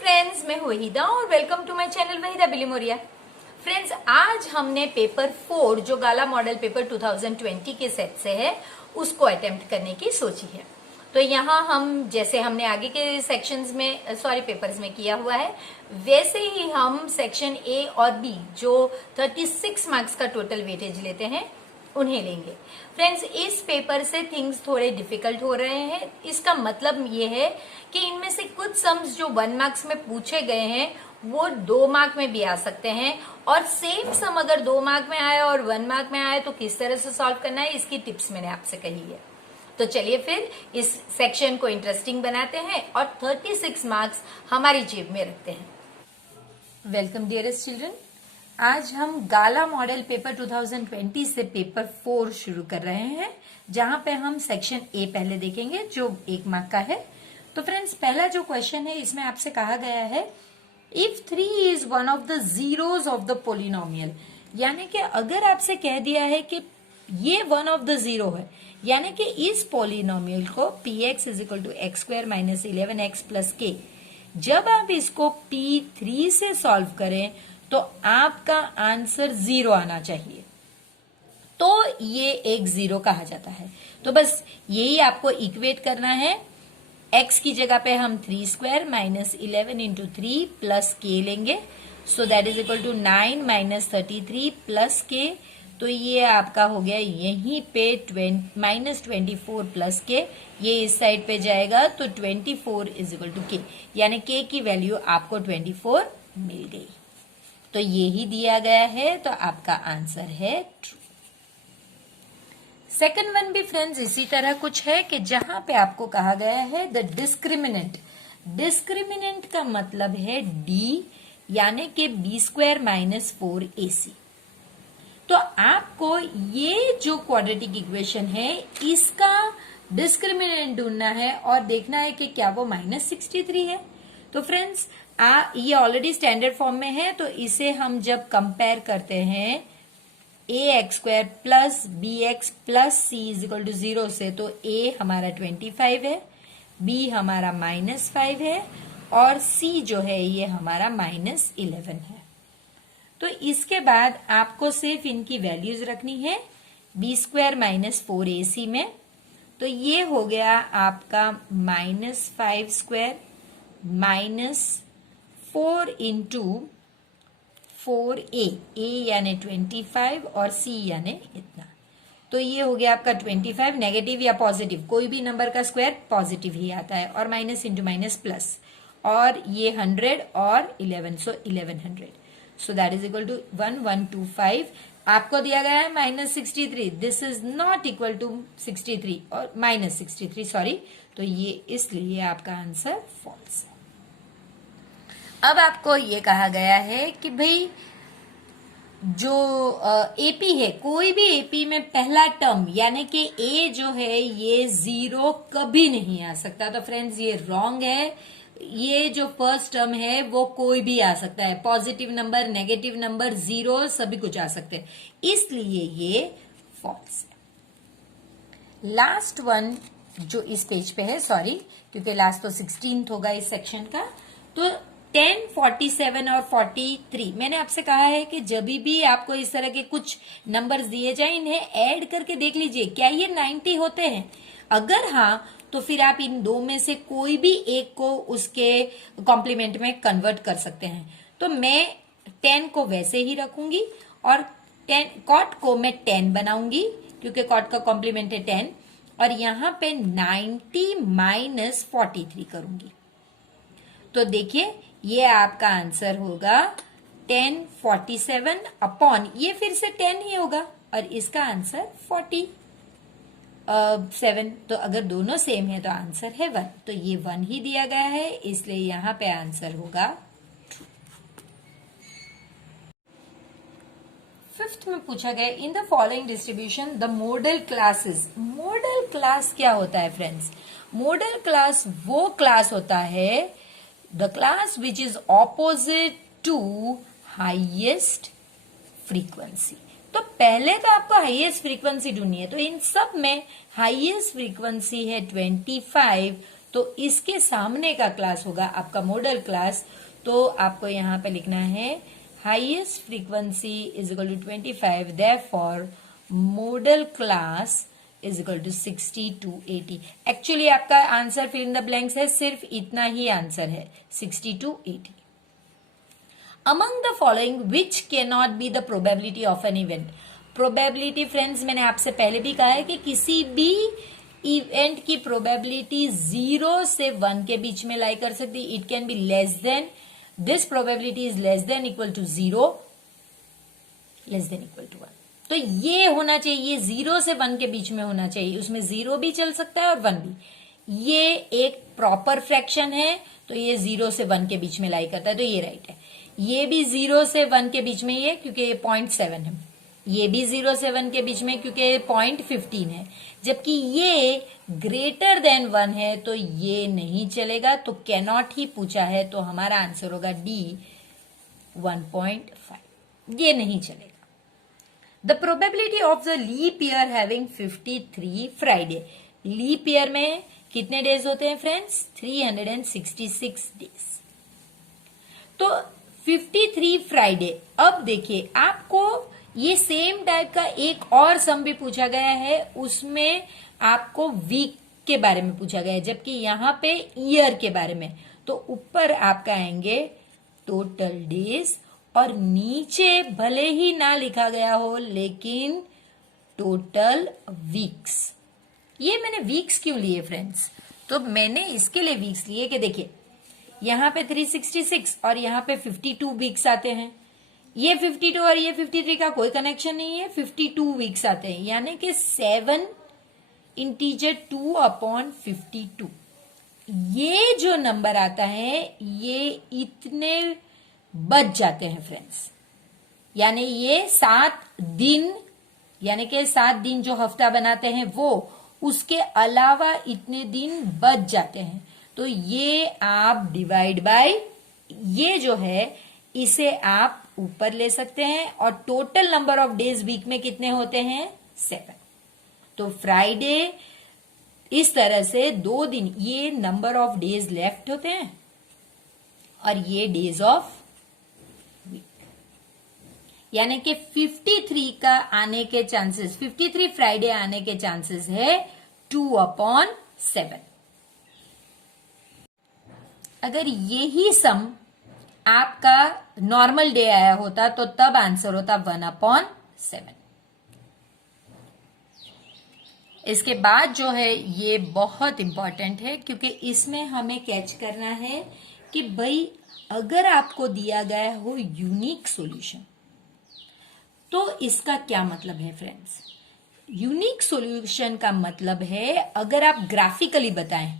Friends, मैं वहीदा और welcome to my channel Waheeda Bilimoria. Friends, आज हमने पेपर 4 जो गाला मॉडल पेपर 2020 के सेट से है उसको अटेम्प्ट करने की सोची है। तो यहाँ हम जैसे हमने आगे के सेक्शंस में पेपर्स में किया हुआ है वैसे ही हम सेक्शन ए और बी जो 36 मार्क्स का टोटल वेटेज लेते हैं उन्हें लेंगे। फ्रेंड्स, इस पेपर से थिंग्स थोड़े डिफिकल्ट हो रहे हैं। इसका मतलब ये है कि इनमें से कुछ सम्स जो 1 मार्क्स में पूछे गए हैं वो 2 मार्क में भी आ सकते हैं, और सेम सम अगर 2 मार्क में आए और 1 मार्क में आए तो किस तरह से सॉल्व करना है इसकी टिप्स मैंने आपसे कही है। तो चलिए फिर इस सेक्शन को इंटरेस्टिंग बनाते हैं और 36 मार्क्स हमारी जेब में रखते हैं। वेलकम डियरेस्ट चिल्ड्रन, आज हम गाला मॉडल पेपर 2020 से पेपर 4 शुरू कर रहे हैं, जहां पे हम सेक्शन ए पहले देखेंगे जो 1 मार्क का है। तो फ्रेंड्स, पहला जो क्वेश्चन है इसमें आपसे कहा गया है if 3 is one of the zeros of the polynomial, यानी कि अगर आपसे कह दिया है कि ये वन ऑफ द जीरो है, यानी कि इस पोलिनोमियल को px is equal to x square minus 11x plus k, जब आप इसको p3 से सॉल्व करें तो आपका आंसर 0 आना चाहिए, तो ये एक जीरो कहा जाता है। तो बस यही आपको इक्वेट करना है। x की जगह पे हम 3 square minus 11 into 3 plus k लेंगे, so that is equal to 9 minus 33 plus k, तो ये आपका हो गया यहीं पे माइनस 24 प्लस के, ये इस साइड पे जाएगा तो 24 इज इक्वल टू के, यानी के की वैल्यू आपको 24 मिल गई। तो ये ही दिया गया है, तो आपका आंसर है ट्रू। सेकंड वन भी फ्रेंड्स इसी तरह कुछ है कि जहां पे आपको कहा गया है द डिस्क्रिमिनेंट। डिस्क्रिमिनेंट का मतलब है डी, यानी कि बी स्क्वायर माइनस 4ac। तो आपको ये जो क्वाड्रेटिक इक्वेशन है इसका डिस्क्रिमिनेंट ढूंढना है और देखना है कि क्या वो -63 है। तो फ्रेंड्स, ये ऑलरेडी स्टैंडर्ड फॉर्म में है, तो इसे हम जब कंपेयर करते हैं ax square plus bx plus c is equal to 0 से, तो a हमारा 25 है, b हमारा -5 है और c जो है ये हमारा -11 है। तो इसके बाद आपको सिर्फ इनकी वैल्यूज रखनी है बी स्क्वायर माइनस 4ac में, तो ये हो गया आपका -5 square minus 4 into 4a, a यानी 25 और c यानी इतना, तो ये हो गया आपका 25। नेगेटिव या पॉजिटिव कोई भी नंबर का स्क्वायर पॉजिटिव ही आता है, और माइनस इंटू माइनस प्लस, और ये 100 और 11, so 1100, so that is equal to 1125। आपको दिया गया है -63, this is not equal to 63 और -63 सॉरी, तो ये इसलिए आपका आंसर फॉल्स है। अब आपको ये कहा गया है कि भाई जो एपी है, कोई भी एपी में पहला टर्म यानी कि ए जो है ये 0 कभी नहीं आ सकता। तो फ्रेंड्स, ये रॉन्ग है। ये जो फर्स्ट टर्म है वो कोई भी आ सकता है, पॉजिटिव नंबर, नेगेटिव नंबर, 0 सभी कुछ आ सकते हैं, इसलिए ये फॉल्स है। लास्ट वन जो इस पेज पे है, सॉरी क्योंकि लास्ट तो 16th होगा इस सेक्शन का, तो 10, 47 और 43, मैंने आपसे कहा है कि जब भी आपको इस तरह के कुछ नंबर्स दिए जाए इन्हें ऐड करके देख लीजिए क्या ये 90 होते हैं। अगर हाँ, तो फिर आप इन दो में से कोई भी एक को उसके कॉम्प्लीमेंट में कन्वर्ट कर सकते हैं। तो मैं 10 को वैसे ही रखूंगी और 10 कॉट को मैं 10 बनाऊंगी क्योंकि कॉट का कॉम्प्लीमेंट है 10, और यहां पे 90 माइनस 43 करूंगी। तो देखिए ये आपका आंसर होगा 1047 अपॉन, ये फिर से 10 ही होगा और इसका आंसर 47। तो अगर दोनों सेम है तो आंसर है 1, तो ये 1 ही दिया गया है, इसलिए यहां पे आंसर होगा ट्रू। फिफ्थ में पूछा गया in the following distribution the model classes. Model class क्या होता है फ्रेंड्स? मॉडल क्लास वो क्लास होता है the class which is opposite to highest frequency। तो पहले तो आपको हाईएस्ट फ्रीक्वेंसी ढूंढनी है, तो इन सब में हाईएस्ट फ्रीक्वेंसी है 25, तो इसके सामने का क्लास होगा आपका मॉडल क्लास। तो आपको यहाँ पे लिखना है highest frequency is equal to 25, therefore modal class is equal to 60 to 80। Actually आपका answer fill in the blanks है, सिर्फ इतना ही आंसर है, 60 to 80। Among the following which can not be the probability of an event. Probability friends मैंने आपसे पहले भी कहा है कि किसी भी इवेंट की प्रोबेबिलिटी 0 से 1 के बीच में लाई कर सकती। It can be less than, this probability is less than equal to 0, less than equal to 1। तो ये होना चाहिए 0 से 1 के बीच में होना चाहिए, उसमें 0 भी चल सकता है और 1 भी। ये एक प्रॉपर फ्रैक्शन है, तो ये 0 से 1 के बीच में लाई करता है, तो ये राइट है। ये भी 0 से 1 के बीच में ही है क्योंकि ये 0.7 है। ये भी 0 से 1 के बीच में क्योंकि 0.15 है। जबकि ये ग्रेटर देन 1 है तो ये नहीं चलेगा, तो कैनॉट ही पूछा है, तो हमारा आंसर होगा डी 1.5। ये नहीं चलेगा। The probability of the leap year having 53 Friday. Leap year में कितने डेज होते हैं फ्रेंड्स? 366 डेज। तो 53 फ्राइडे। अब देखिए आपको ये सेम टाइप का एक और सम भी पूछा गया है, उसमें आपको वीक के बारे में पूछा गया है, जबकि यहां पे ईयर के बारे में। तो ऊपर आपका आएंगे टोटल डेज और नीचे भले ही ना लिखा गया हो लेकिन टोटल वीक्स। ये मैंने वीक्स क्यों लिए फ्रेंड्स? तो मैंने इसके लिए वीक्स लिए कि देखिए यहां पे 366 और यहां पे 52 वीक्स आते हैं। ये 52 और ये 53 का कोई कनेक्शन नहीं है, 52 वीक्स आते हैं, यानी कि 7 इंटीजर 2/52। ये जो नंबर आता है ये इतने बच जाते हैं फ्रेंड्स, यानी ये 7 दिन, यानी कि 7 दिन जो हफ्ता बनाते हैं वो, उसके अलावा इतने दिन बच जाते हैं। तो ये आप डिवाइड बाय ये जो है इसे आप ऊपर ले सकते हैं, और total number of days week में कितने होते हैं? 7। तो फ्राइडे इस तरह से 2 दिन, ये नंबर ऑफ डेज लेफ्ट होते हैं और ये डेज ऑफ वीक, यानी कि 53 का आने के चांसेस, 53 फ्राइडे आने के चांसेस है 2/7। अगर यही सम आपका नॉर्मल डे आया होता तो तब आंसर होता 1/7। इसके बाद जो है ये बहुत इंपॉर्टेंट है, क्योंकि इसमें हमें कैच करना है कि भाई अगर आपको दिया गया हो यूनिक सॉल्यूशन, तो इसका क्या मतलब है फ्रेंड्स? यूनिक सॉल्यूशन का मतलब है अगर आप ग्राफिकली बताएं,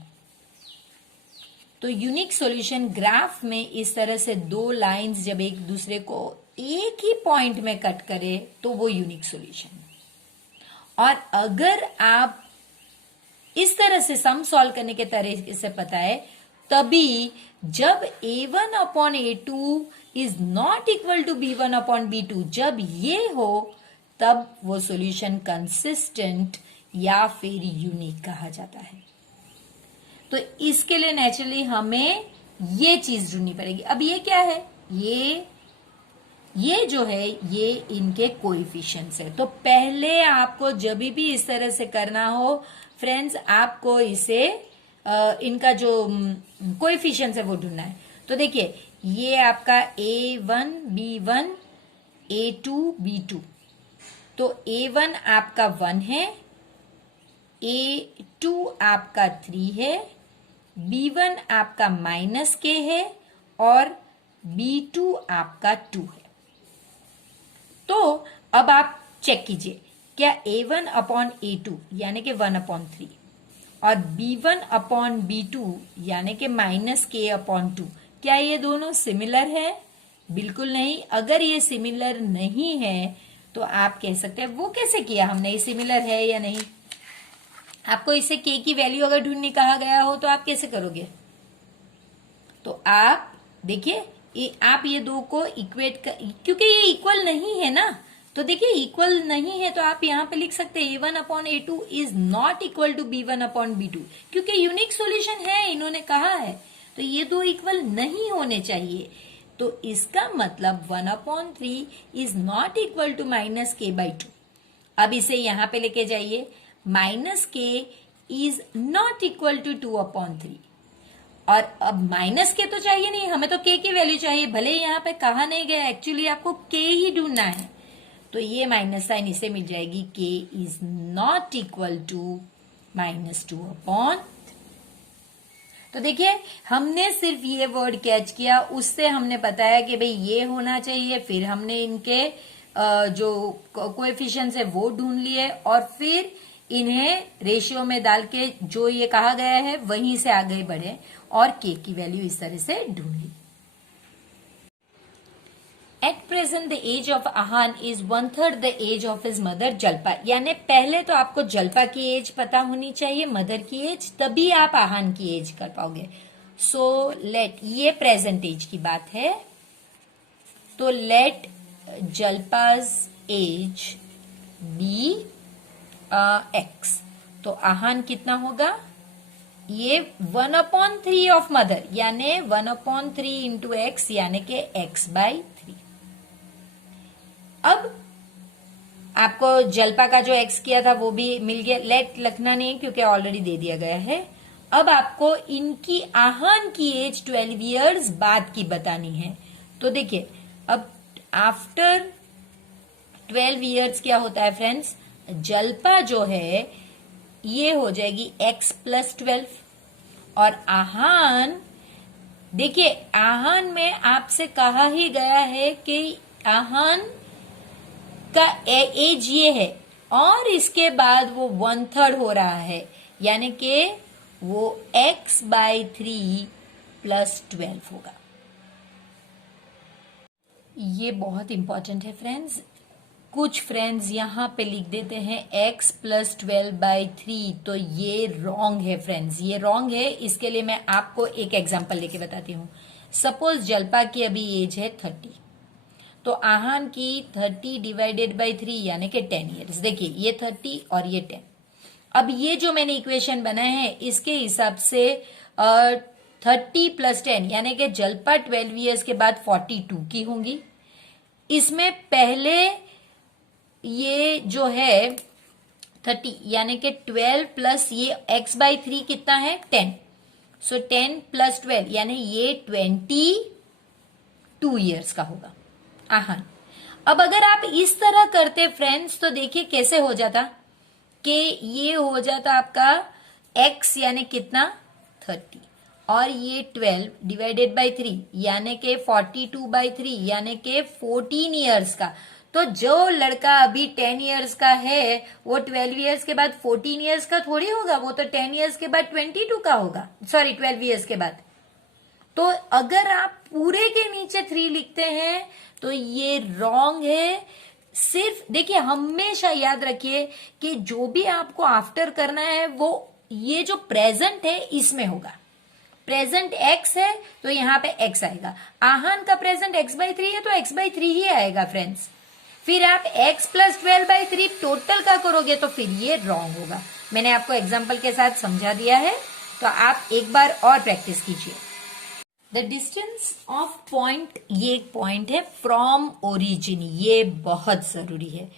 तो यूनिक सॉल्यूशन ग्राफ में इस तरह से 2 लाइंस जब एक दूसरे को एक ही पॉइंट में कट करे तो वो यूनिक सॉल्यूशन है। और अगर आप इस तरह से सम सॉल्व करने के तरीके से पता है, तभी जब a1/a2 is not equal to b1/b2, जब ये हो तब वो सॉल्यूशन कंसिस्टेंट या फिर यूनिक कहा जाता है। तो इसके लिए नेचुरली हमें ये चीज ढूंढनी पड़ेगी। अब ये क्या है? ये जो है ये इनके कोएफिशिएंट्स है। तो पहले आपको जब भी इस तरह से करना हो फ्रेंड्स, आपको इसे इनका जो कोएफिशिएंट्स है वो ढूंढना है। तो देखिए ये आपका a1 b1 a2 b2, तो a1 आपका 1 है, a2 आपका 3 है, b1 आपका -k है और b2 आपका 2 है। तो अब आप चेक कीजिए, क्या a1/a2 यानी कि 1/3 और b1/b2 यानी कि -k/2, क्या ये दोनों सिमिलर है? बिल्कुल नहीं। अगर ये सिमिलर नहीं है तो आप कह सकते हैं वो कैसे किया हमने, ये सिमिलर है या नहीं। आपको इसे k की वैल्यू अगर ढूंढने कहा गया हो तो आप कैसे करोगे? तो आप देखिए आप ये दो को इक्वेट कर, क्योंकि ये इक्वल नहीं है ना, तो देखिए इक्वल नहीं है तो आप यहाँ पे लिख सकते हैं a1/a2 is not equal to b1/b2, क्योंकि यूनिक सॉल्यूशन है, इन्होंने कहा है, तो ये दो इक्वल नहीं होने चाहिए। तो इसका मतलब 1/3 is not equal to -k/2। अब इसे यहां पे लेके जाइए, -k is not equal to 2/3। और अब -k तो चाहिए नहीं, हमें तो k की वैल्यू चाहिए, भले यहाँ पे कहा नहीं गया, एक्चुअली आपको k ही ढूंढना है। तो ये माइनस साइन इसे मिल जाएगी, k is not equal to -2/। तो देखिए हमने सिर्फ ये वर्ड कैच किया, उससे हमने बताया कि भाई ये होना चाहिए, फिर हमने इनके जो कोएफिशिएंट्स है वो ढूंढ लिए और फिर इन्हें रेशियो में डाल के जो ये कहा गया है वहीं से आगे बढ़े और के की वैल्यू इस तरह से ढूंढ ली। At present the age of Aahan is 1/3 the age of his mother Jalpa. यानी पहले तो आपको जल्पा की एज पता होनी चाहिए, मदर की एज, तभी आप आहान की एज कर पाओगे। सो लेट, ये प्रेजेंट एज की बात है, तो लेट जल्पाज एज बी x। तो आहान कितना होगा, ये 1/3 ऑफ मदर, यानी 1/3 इंटू एक्स, यानी कि x/3। अब आपको जल्पा का जो x किया था वो भी मिल गया, लेट लिखना नहीं क्योंकि ऑलरेडी दे दिया गया है। अब आपको इनकी आहान की एज 12 इयर्स बाद की बतानी है। तो देखिए अब आफ्टर 12 इयर्स क्या होता है फ्रेंड्स, जल्पा जो है ये हो जाएगी x + 12 और आहान, देखिए आहान में आपसे कहा ही गया है कि आहान का एज ये है और इसके बाद वो 1/3 हो रहा है, यानी कि वो x/3 + 12 होगा। ये बहुत इंपॉर्टेंट है फ्रेंड्स। कुछ फ्रेंड्स यहां पे लिख देते हैं x + 12/3, तो ये रॉन्ग है फ्रेंड्स, ये रॉन्ग है। इसके लिए मैं आपको एक एग्जांपल लेके बताती हूँ। सपोज जल्पा की अभी एज है 30, तो आहान की 30 / 3 यानी कि 10 इयर्स। देखिए ये 30 और ये 10। अब ये जो मैंने इक्वेशन बनाए हैं इसके हिसाब से 30 + 10 यानी कि जल्पा 12 इयर्स के बाद 42 की होंगी। इसमें पहले ये जो है 30 यानी कि 12 प्लस ये x/3 कितना है 10, सो 10 + 12 यानी ये 22 इयर्स का होगा आहान। अब अगर आप इस तरह करते फ्रेंड्स तो देखिए कैसे हो जाता कि ये हो जाता आपका x यानी कितना 30 और ये 12 / 3 यानी कि 42/3 यानी कि 14 इयर्स का। तो जो लड़का अभी 10 इयर्स का है वो 12 इयर्स के बाद 14 इयर्स का थोड़ी होगा, वो तो 10 इयर्स के बाद 22 का होगा, सॉरी 12 इयर्स के बाद। तो अगर आप पूरे के नीचे 3 लिखते हैं तो ये रॉन्ग है। सिर्फ देखिए हमेशा याद रखिए कि जो भी आपको आफ्टर करना है वो ये जो प्रेजेंट है इसमें होगा। प्रेजेंट x है तो यहाँ पे x आएगा, आहान का प्रेजेंट x/3 है तो x/3 ही आएगा फ्रेंड्स। फिर आप x + 12/3 टोटल का करोगे तो फिर ये रॉन्ग होगा। मैंने आपको एग्जांपल के साथ समझा दिया है, तो आप एक बार और प्रैक्टिस कीजिए। द डिस्टेंस ऑफ पॉइंट, ये एक पॉइंट है फ्रॉम ओरिजिन, ये बहुत जरूरी है।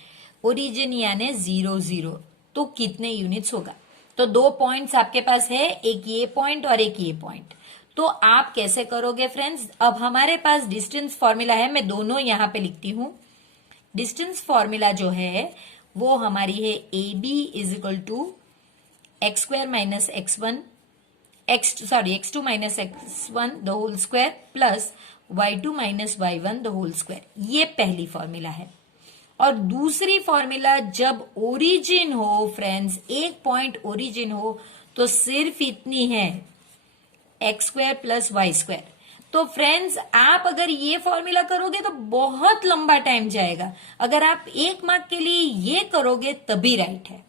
ओरिजिन यानी 0 0, तो कितने यूनिट्स होगा। तो 2 पॉइंट्स आपके पास है, एक ये पॉइंट और एक ये पॉइंट। तो आप कैसे करोगे फ्रेंड्स, अब हमारे पास डिस्टेंस फॉर्मूला है, मैं दोनों यहां पे लिखती हूं। डिस्टेंस फॉर्मूला जो है वो हमारी है AB = x² - x1 x2 - x1 the whole square plus y2 - y1 the whole square. ये पहली फॉर्मूला है। और दूसरी फॉर्मूला जब ओरिजिन हो फ्रेंड्स, एक पॉइंट ओरिजिन हो तो सिर्फ इतनी है x² + y²। तो फ्रेंड्स आप अगर ये फॉर्मूला करोगे तो बहुत लंबा टाइम जाएगा, अगर आप 1 मार्क के लिए ये करोगे तभी राइट है।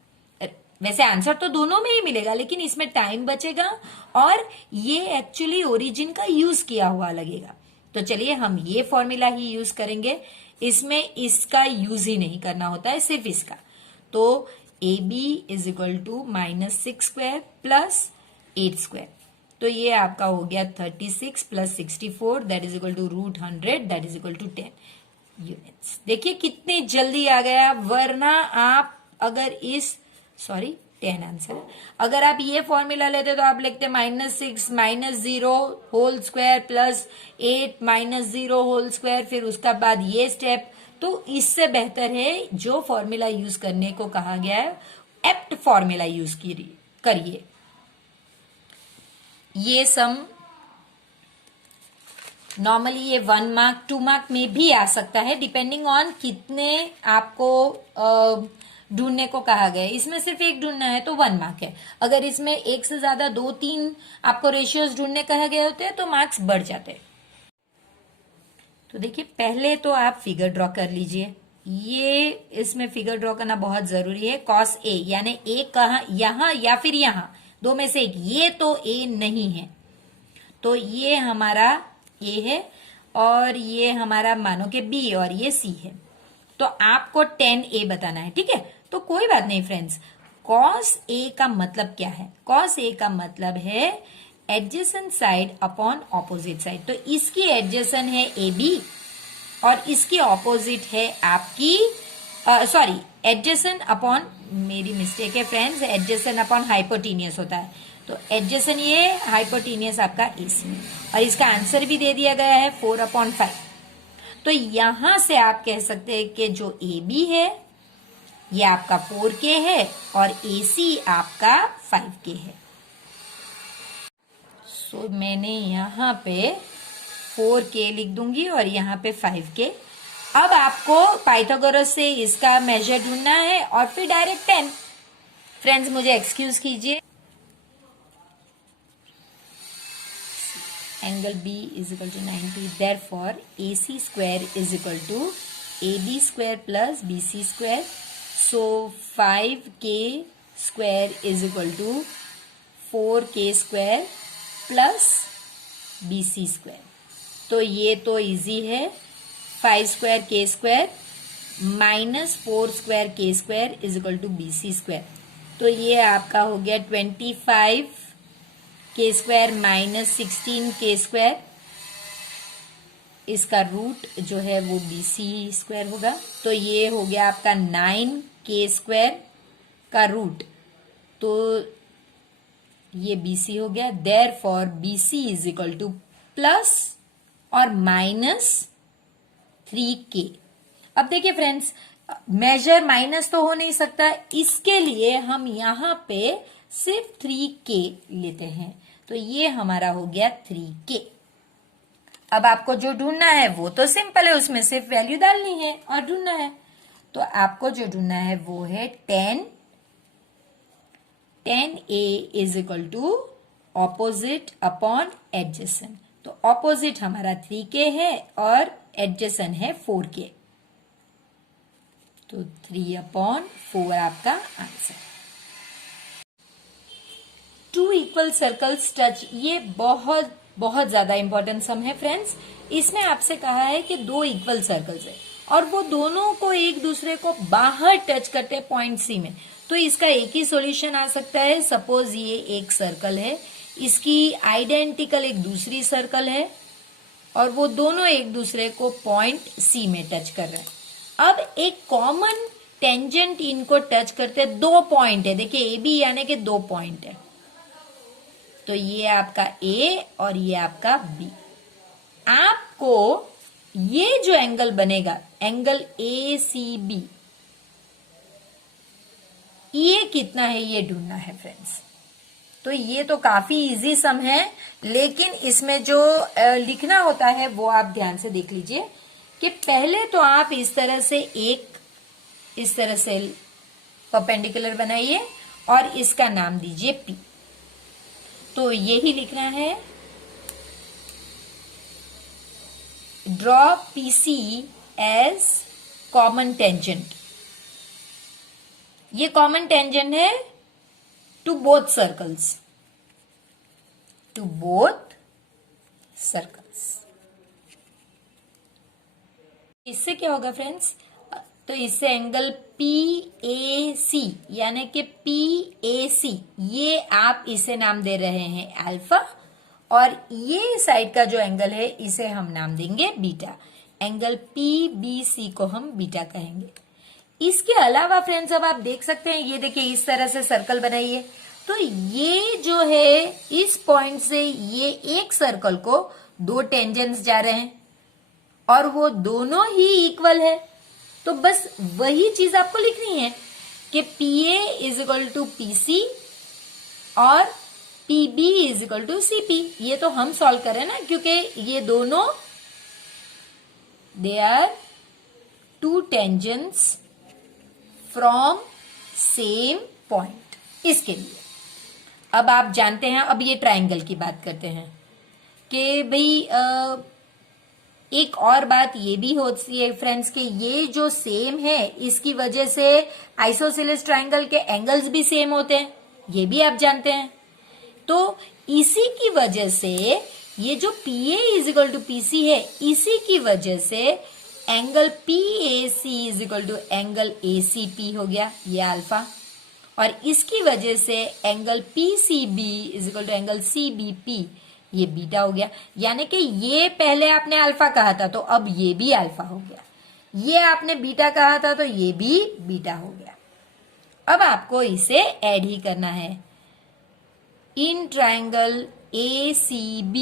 वैसे आंसर तो दोनों में ही मिलेगा लेकिन इसमें टाइम बचेगा और ये एक्चुअली ओरिजिन का यूज किया हुआ लगेगा। तो चलिए हम ये फॉर्मूला ही यूज करेंगे, इसमें इसका यूज ही नहीं करना होता है, सिर्फ इसका। तो A B is equal to -6² plus 8²। तो ये आपका हो गया 36 plus 64 that is equal to √100 that is equal to 10 units. देखिए कितनी जल्दी आ गया, वरना आप अगर इस 10 आंसर, अगर आप ये फॉर्मूला लेते तो आप लिखते -6 -0 whole square plus 8 -0 whole square, फिर उसका बाद ये स्टेप। तो इससे बेहतर है जो फॉर्मूला यूज करने को कहा गया है, एप्ट फॉर्मूला यूज करिए। ये सम नॉर्मली ये 1 मार्क 2 मार्क में भी आ सकता है, डिपेंडिंग ऑन कितने आपको ढूंढने को कहा गया है। इसमें सिर्फ एक ढूंढना है तो 1 मार्क है। अगर इसमें एक से ज्यादा 2-3 आपको रेशियोज ढूंढने कहा गया होते हैं तो मार्क्स बढ़ जाते हैं। तो देखिए पहले तो आप फिगर ड्रॉ कर लीजिए। ये इसमें फिगर ड्रॉ करना बहुत जरूरी है। कॉस ए यानी ए कहा, यहां या फिर यहां, दो में से एक। ये तो ए नहीं है, तो ये हमारा ए है और ये हमारा मानो के बी और ये सी है। तो आपको 10A बताना है, ठीक है। तो कोई बात नहीं फ्रेंड्स, कॉस ए का मतलब क्या है? कॉस ए का मतलब है adjacent side upon opposite side. तो इसकी एडजेसेंट है ए बी और इसकी ऑपोजिट है आपकी एडजेसेंट अपॉन, मेरी मिस्टेक है फ्रेंड्स, एडजेसेंट अपॉन हाइपोटेनियस होता है। तो एडजेसेंट ये, हाइपोटेनियस आपका एसी, और इसका आंसर भी दे दिया गया है 4/5। तो यहां से आप कह सकते हैं कि जो ए बी है ये आपका 4K है और AC आपका 5K है। सो मैंने यहां पे 4K लिख दूंगी और यहां पे 5K। अब आपको पाइथागोरस से इसका मेजर ढूंढना है और फिर डायरेक्ट 10। फ्रेंड्स मुझे एक्सक्यूज कीजिए। Angle B is equal to 90, therefore AC square is equal to AB square plus BC square. So 5K square is equal to 4K square plus BC square. तो ये तो easy है। 5 square K square minus 4 square K square is equal to BC square. तो ये आपका हो गया 25 K square minus 16 K square, इसका रूट जो है वो BC स्क्वायर होगा। तो ये हो गया आपका 9K स्क्वायर का रूट, तो ये BC हो गया। Therefore BC is equal two plus और माइनस 3K। अब देखिए फ्रेंड्स, मेजर माइनस तो हो नहीं सकता, इसके लिए हम यहां पे सिर्फ 3K लेते हैं। तो ये हमारा हो गया 3K। अब आपको जो ढूंढना है वो तो सिंपल है, उसमें सिर्फ वैल्यू डालनी है और ढूंढना है। तो आपको जो ढूंढना है वो है 10A is equal to opposite upon adjacent. तो ऑपोजिट हमारा 3K है और एडजेसेंट है 4K। तो 3/4 आपका आंसर। 2 इक्वल सर्कल्स टच, ये बहुत बहुत ज्यादा इंपॉर्टेंट सम है फ्रेंड्स। इसमें आपसे कहा है कि 2 इक्वल सर्कल्स है और वो दोनों को एक दूसरे को बाहर टच करते हैं पॉइंट सी में। तो इसका एक ही सॉल्यूशन आ सकता है। सपोज ये एक सर्कल है, इसकी आइडेंटिकल एक दूसरी सर्कल है और वो दोनों एक दूसरे को पॉइंट सी में टच कर रहे हैं। अब एक कॉमन टेंजेंट इनको टच करते 2 पॉइंट है। देखिए AB यानी कि 2 पॉइंट है। तो ये आपका A और ये आपका B। आपको ये जो एंगल बनेगा, एंगल ACB, ये कितना है ये ढूंढना है फ्रेंड्स। तो ये तो काफी इजी सम है, लेकिन इसमें जो लिखना होता है वो आप ध्यान से देख लीजिए कि पहले तो आप इस तरह से इस तरह से परपेंडिकुलर बनाइए और इसका नाम दीजिए P। तो यही लिखना है, draw PC as common tangent. ये कॉमन टेंजेंट है to both circles, to both circles. इससे क्या होगा फ्रेंड्स, तो इससे एंगल PAC यानी कि PAC, ये आप इसे नाम दे रहे हैं अल्फा, और ये साइड का जो एंगल है इसे हम नाम देंगे बीटा। एंगल PBC को हम बीटा कहेंगे। इसके अलावा फ्रेंड्स अब आप देख सकते हैं, ये देखिए इस तरह से सर्कल बनाइए, तो ये जो है इस पॉइंट से ये एक सर्कल को दो टेंजेंट्स जा रहे हैं और वो दोनों ही इक्वल है। तो बस वही चीज आपको लिखनी है कि PA is equal to PC और PB is equal to CP। ये तो हम सॉल्व करें ना, क्योंकि ये दोनों they are two tangents from same point. इसके लिए अब आप जानते हैं, अब ये ट्रायंगल की बात करते हैं कि भाई एक और बात ये भी होती है फ्रेंड्स कि ये जो सेम है इसकी वजह से आइसोसेलेस ट्रायंगल के एंगल्स भी सेम होते हैं, ये भी आप जानते हैं। तो इसी की वजह से ये जो PA is equal to PC है, इसी की वजह से angle PAC is equal to angle ACP हो गया, ये अल्फा, और इसकी वजह से angle PCB is equal to angle CBP, ये बीटा हो गया। यानी कि ये पहले आपने अल्फा कहा था तो अब ये भी अल्फा हो गया, ये आपने बीटा कहा था तो ये भी बीटा हो गया। अब आपको इसे ऐड ही करना है। In triangle ACB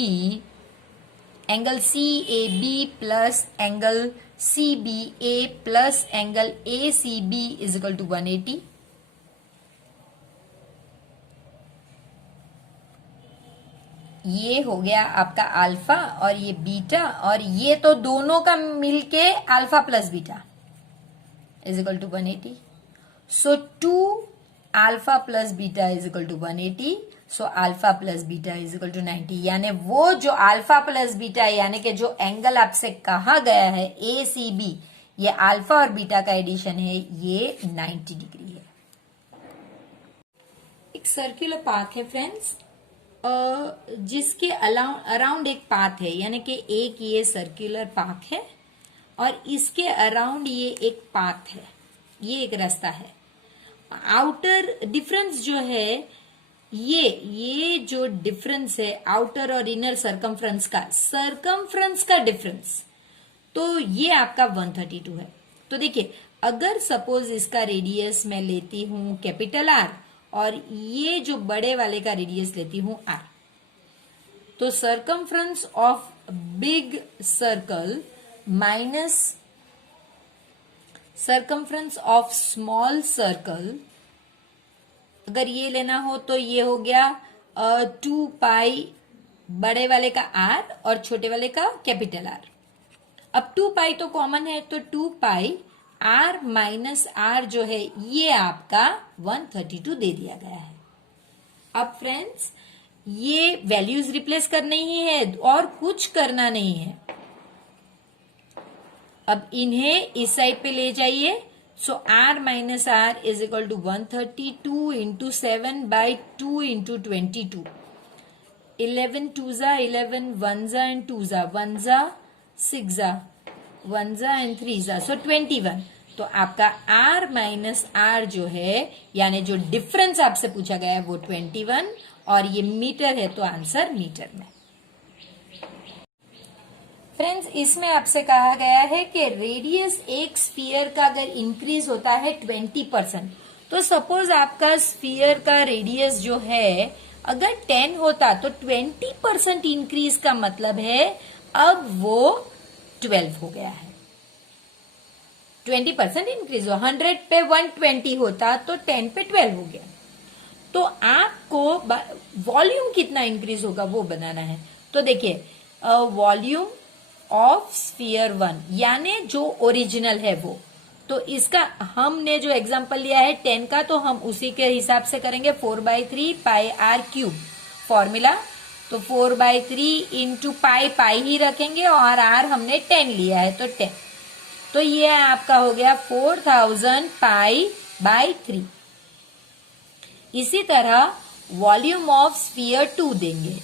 angle CAB plus angle CBA plus angle ACB is equal to 180। ये हो गया आपका अल्फा और ये बीटा, और ये तो दोनों का मिलके alpha plus beta is equal to 180। So 2 alpha plus beta is equal to 180। So alpha plus beta is equal to 90। यानी वो जो अल्फा प्लस बीटा यानी कि जो एंगल आपसे कहा गया है ACB, ये अल्फा और बीटा का एडिशन है, ये 90 डिग्री है। एक सर्कुलर पाथ है फ्रेंड्स, जिसके अराउंड एक पाथ है, यानी कि एक ये सर्कुलर पाथ है और इसके अराउंड ये एक पाथ है, ये एक रास्ता है। आउटर डिफरेंस जो है, ये जो डिफरेंस है आउटर और इनर सरकमफ्रेंस का डिफरेंस, तो ये आपका 132 है। तो देखिए, अगर सपोज इसका रेडियस मैं लेती हूं कैपिटल R और ये जो बड़े वाले का रेडियस लेती हूं R, तो circumference of big circle minus circumference of small circle, अगर ये लेना हो तो ये हो गया 2 पाई बड़े वाले का R और छोटे वाले का कैपिटल R। अब 2 पाई तो कॉमन है, तो 2 पाई R माइनस R जो है ये आपका 132 दे दिया गया है। अब फ्रेंड्स ये वैल्यूज रिप्लेस करनी ही है और कुछ करना नहीं है। अब इन्हें इस साइड पे ले जाइए। So R minus R is equal to 132 into 7 by 2 into 22। 11 2 जा 11, 1 जा एंड 2 जा 1 जा 6 जा 1 जा एंड 3 जा, सो 21। तो आपका R माइनस R जो है यानी जो डिफरेंस आपसे पूछा गया है वो 21, और ये मीटर है तो आंसर मीटर में। फ्रेंड्स इसमें आपसे कहा गया है कि रेडियस एक स्फीयर का अगर इंक्रीज होता है 20%, तो सपोज आपका स्फीयर का रेडियस जो है अगर 10 होता तो 20% इंक्रीज का मतलब है अब वो 12 हो गया है। 20% इंक्रीज हो, 100 पे 120 होता तो 10 पे 12 हो गया। तो आपको वॉल्यूम कितना इंक्रीज होगा वो बनाना है। तो देखिए वॉल्यूम ऑफ स्फीयर 1 यानी जो ओरिजिनल है वो, तो इसका हमने जो एग्जांपल लिया है 10 का, तो हम उसी के हिसाब से करेंगे 4/3 पाई R क्यूब फॉर्मूला। तो 4/3 इंटू पाई ही रखेंगे और R हमने 10 लिया है तो 10, तो ये आपका हो गया 4000 पाई बाई 3। इसी तरह वॉल्यूम ऑफ स्फीयर 2 देंगे,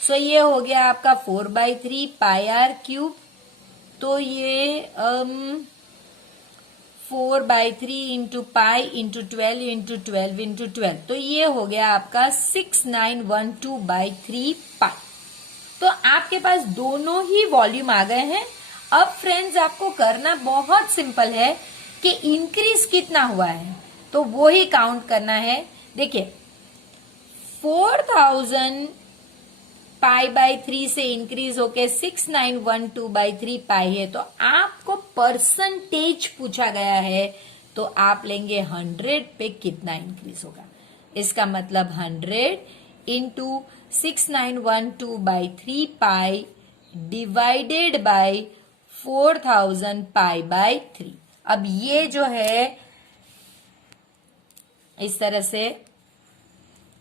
सो ये हो गया आपका 4/3 पाई R क्यूब तो ये 4/3 into pi into 12 into 12 into 12, तो ये हो गया आपका 6912/3 पाई। तो आपके पास दोनों ही वॉल्यूम आ गए हैं। अब फ्रेंड्स आपको करना बहुत सिंपल है कि इंक्रीज कितना हुआ है, तो वो ही काउंट करना है। देखिए 4000 π/3 से इंक्रीज होके 6912/3 पाई है, तो आपको परसेंटेज पूछा गया है, तो आप लेंगे 100 पे कितना इंक्रीज होगा। इसका मतलब 100 इंटू 6912/3 पाई डिवाइडेड बाय 4000 π/3। अब ये जो है इस तरह से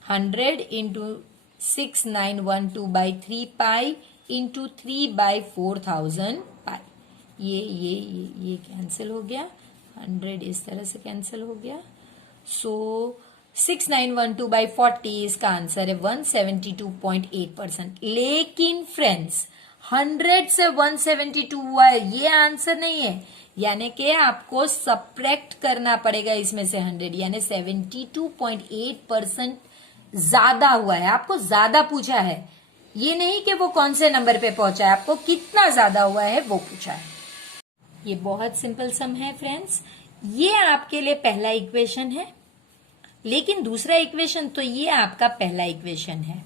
100 इंटू 6912/3 पाई इंटू 3/4000 पाई, ये कैंसिल हो गया, 100 इस तरह से कैंसिल हो गया। सो 6912/40 इसका आंसर है 172.8%। लेकिन फ्रेंड्स 100 से 172 हुआ है, ये आंसर नहीं है, यानी कि आपको सब्ट्रैक्ट करना पड़ेगा इसमें से 100, यानी 72.8% ज्यादा हुआ है। आपको ज्यादा पूछा है, ये नहीं कि वो कौन से नंबर पे पहुंचा है, आपको कितना ज्यादा हुआ है वो पूछा है। ये बहुत सिंपल सम है फ्रेंड्स। ये आपके लिए पहला इक्वेशन है, लेकिन दूसरा इक्वेशन, तो ये आपका पहला इक्वेशन है,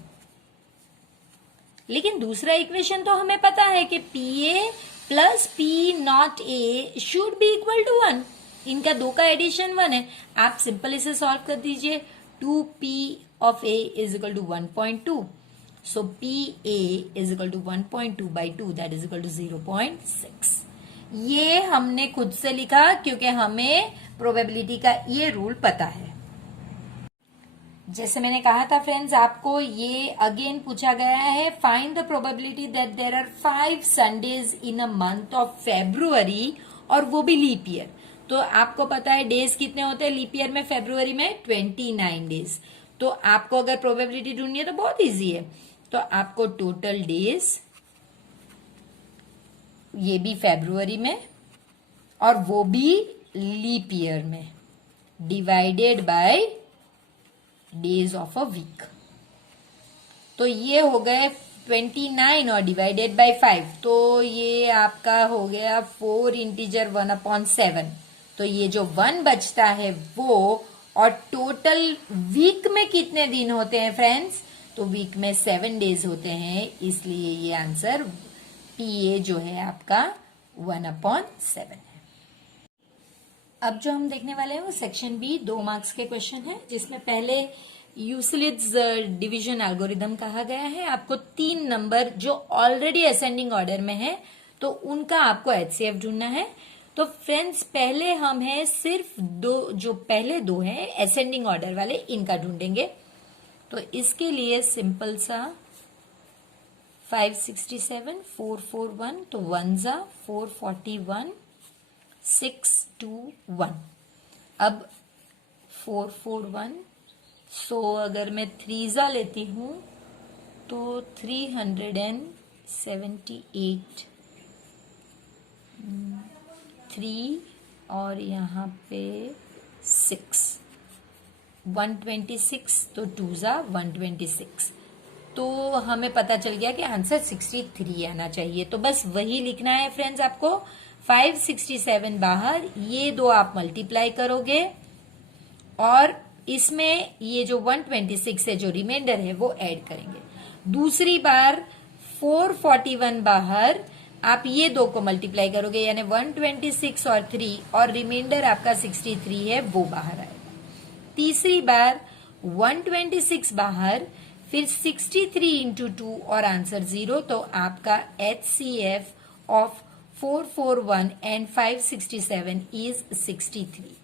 लेकिन दूसरा इक्वेशन तो हमें पता है कि PA plus P0A should be equal to 1। इनका दो का एडिशन 1 है। आप सिंपल इसे सॉल्व कर दीजिए। 2P of A is equal to 1.2. So PA is equal to 1.2/2, that is equal to 0.6. ये हमने खुद से लिखा क्योंकि हमें प्रोबेबिलिटी का ये रूल पता है। जैसे मैंने कहा था फ्रेंड्स, आपको ये अगेन पूछा गया है, find the probability that there are 5 Sundays in a month of February, और वो भी लीप ईयर। तो आपको पता है डेज कितने होते हैं लीप ईयर में, फेब्रुअरी में 29 डेज। तो आपको अगर प्रोबेबिलिटी ढूंढनी है तो बहुत इजी है। तो आपको टोटल डेज, ये भी फेब्रुअरी में और वो भी लीप ईयर में, divided by days of a week. तो ये हो गए 29 और डिवाइडेड बाय 5, तो ये आपका हो गया 4 इंटीजर 1/7। तो ये जो 1 बचता है वो, और टोटल वीक में कितने दिन होते हैं फ्रेंड्स, तो वीक में 7 डेज होते हैं, इसलिए ये आंसर PA जो है आपका 1/7 है। अब जो हम देखने वाले हैं वो सेक्शन बी 2 मार्क्स के क्वेश्चन है, जिसमें पहले यूक्लिड्स डिवीजन एल्गोरिदम कहा गया है। आपको 3 नंबर जो ऑलरेडी असेंडिंग ऑर्डर में है, तो उनका आपको HCF ढूंढना है। तो फ्रेंड्स पहले हम है सिर्फ जो पहले 2 हैं असेंडिंग ऑर्डर वाले, इनका ढूंढेंगे। तो इसके लिए सिंपल सा 567 441, तो 1 जा 441 621। अब 441, सो अगर मैं 3 जा लेती हूं तो 378, 3 और यहाँ पे 6, 126, तो 2 जा 126। तो हमें पता चल गया कि आंसर 63 आना चाहिए। तो बस वही लिखना है फ्रेंड्स आपको। 567 बाहर, ये 2 आप मल्टीप्लाई करोगे और इसमें ये जो 126 है जो रिमाइंडर है वो ऐड करेंगे। दूसरी बार 441 बाहर, आप ये 2 को मल्टीप्लाई करोगे, यानी 126 और 3, और रिमाइंडर आपका 63 है वो बाहर आएगा। तीसरी बार 126 बाहर, फिर 63 इंटू 2 और आंसर 0, तो आपका HCF ऑफ 441 एंड 567 इज 63।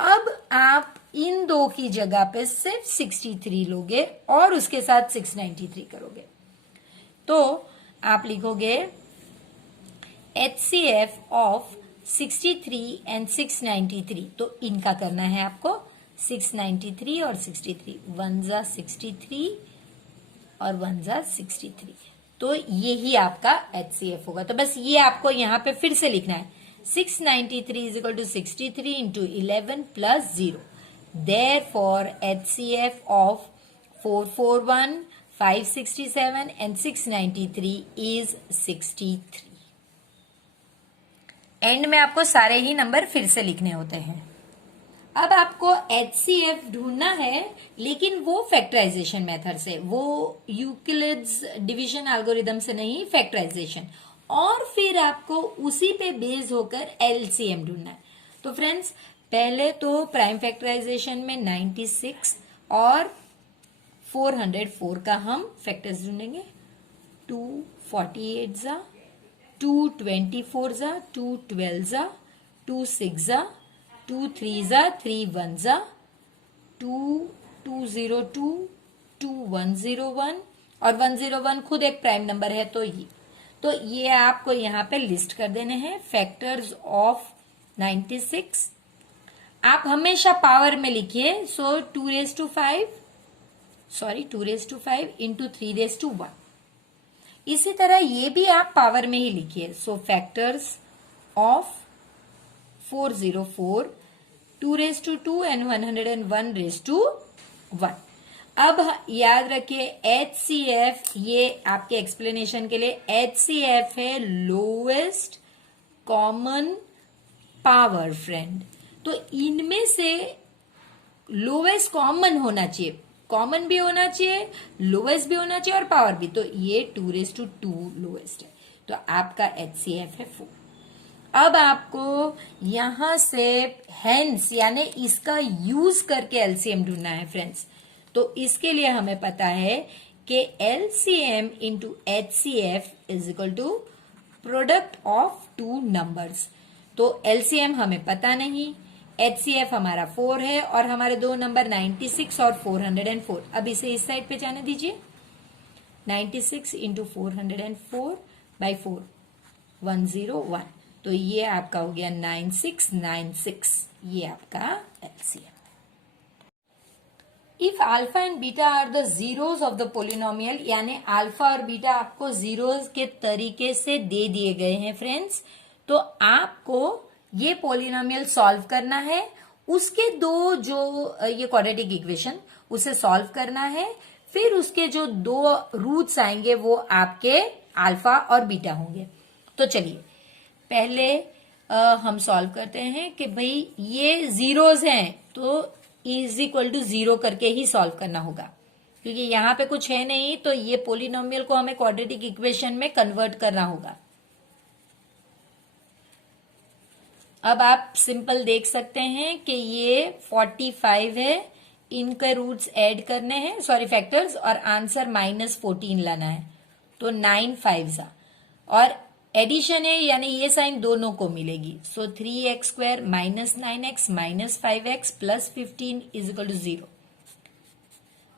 अब आप इन 2 की जगह पे सिर्फ 63 लोगे और उसके साथ 693 करोगे, तो आप लिखोगे HCF ऑफ 63 एंड 693। तो इनका करना है आपको 693 और 63, 1 जा 63 और 1 जा 63। तो तो यही आपका HCF होगा। तो बस ये आपको यहाँ पे फिर से लिखना है 693 is equal to 63 into 11 plus 0। Therefore, HCF of 441, 567 and 693 is 63। And में आपको सारे ही नंबर फिर से लिखने होते हैं। अब आपको HCF ढूंढना है, लेकिन वो फैक्टराइजेशन मेथड से, वो यूक्लिड्स डिवीजन एल्गोरिदम से नहीं, फैक्टराइजेशन। और फिर आपको उसी पे बेस होकर LCM ढूंढना है। तो फ्रेंड्स, पहले तो प्राइम फैक्टराइजेशन में 96 और 404 का हम फैक्टर्स ढूंढेंगे। 248 जा, 224 जा, 212 जा, 26 जा, 23 जा, 31 जा, 2202, 2101 और 101 खुद एक प्राइम नंबर है। तो ये आपको यहाँ पे लिस्ट कर देने हैं फैक्टर्स ऑफ 96। आप हमेशा पावर में लिखिए। सो 2 raised to 5 into 3 raised to 1। इसी तरह ये भी आप पावर में ही लिखिए। सो factors of 404, 2 raised to 2 and 101 raised to 1। अब याद रखिए HCF, ये आपके एक्सप्लेनेशन के लिए, HCF है लोएस्ट कॉमन पावर फ्रेंड। तो इनमें से लोएस्ट कॉमन होना चाहिए, कॉमन भी होना चाहिए, लोएस्ट भी होना चाहिए और पावर भी। तो ये 2 raised to 2 लोएस्ट है, तो आपका HCF है 4। अब आपको यहां से हेंस यानी इसका यूज करके LCM ढूंढना है फ्रेंड्स। तो इसके लिए हमें पता है कि LCM into HCF is equal to product of two numbers. तो LCM हमें पता नहीं, HCF हमारा 4 है और हमारे दो नंबर 96 और 404। अब इसे इस साइड पे जाने दीजिए। 96 इंटू 404 बाई 4, 101। तो ये आपका हो गया 9696। ये आपका LCM। If alpha and beta are the zeros of the polynomial, यानी अल्फा और बीटा आपको जीरोज के तरीके से दे दिए गए हैं फ्रेंड्स, तो आपको ये पोलिनोमियल सॉल्व करना है। उसके दो जो ये क्वाड्रेटिक इक्वेशन, उसे सॉल्व करना है। फिर उसके जो दो रूट्स आएंगे वो आपके अल्फा और बीटा होंगे। तो चलिए पहले हम सॉल्व करते हैं कि भाई ये जीरोज हैं, तो इज इक्वल टू 0 करके ही सॉल्व करना होगा, क्योंकि यहां पे कुछ है नहीं। तो ये पोलिनोमियल को हमें क्वाड्रेटिक इक्वेशन में कन्वर्ट करना होगा। अब आप सिंपल देख सकते हैं कि ये 45 है, इनके रूट्स ऐड करने हैं, सॉरी फैक्टर्स, और आंसर -14 लाना है। तो 9 5 और एडिशन है, यानी ये साइन दोनों को मिलेगी। So 3x² - 9x - 5x plus 15 is equal to 0।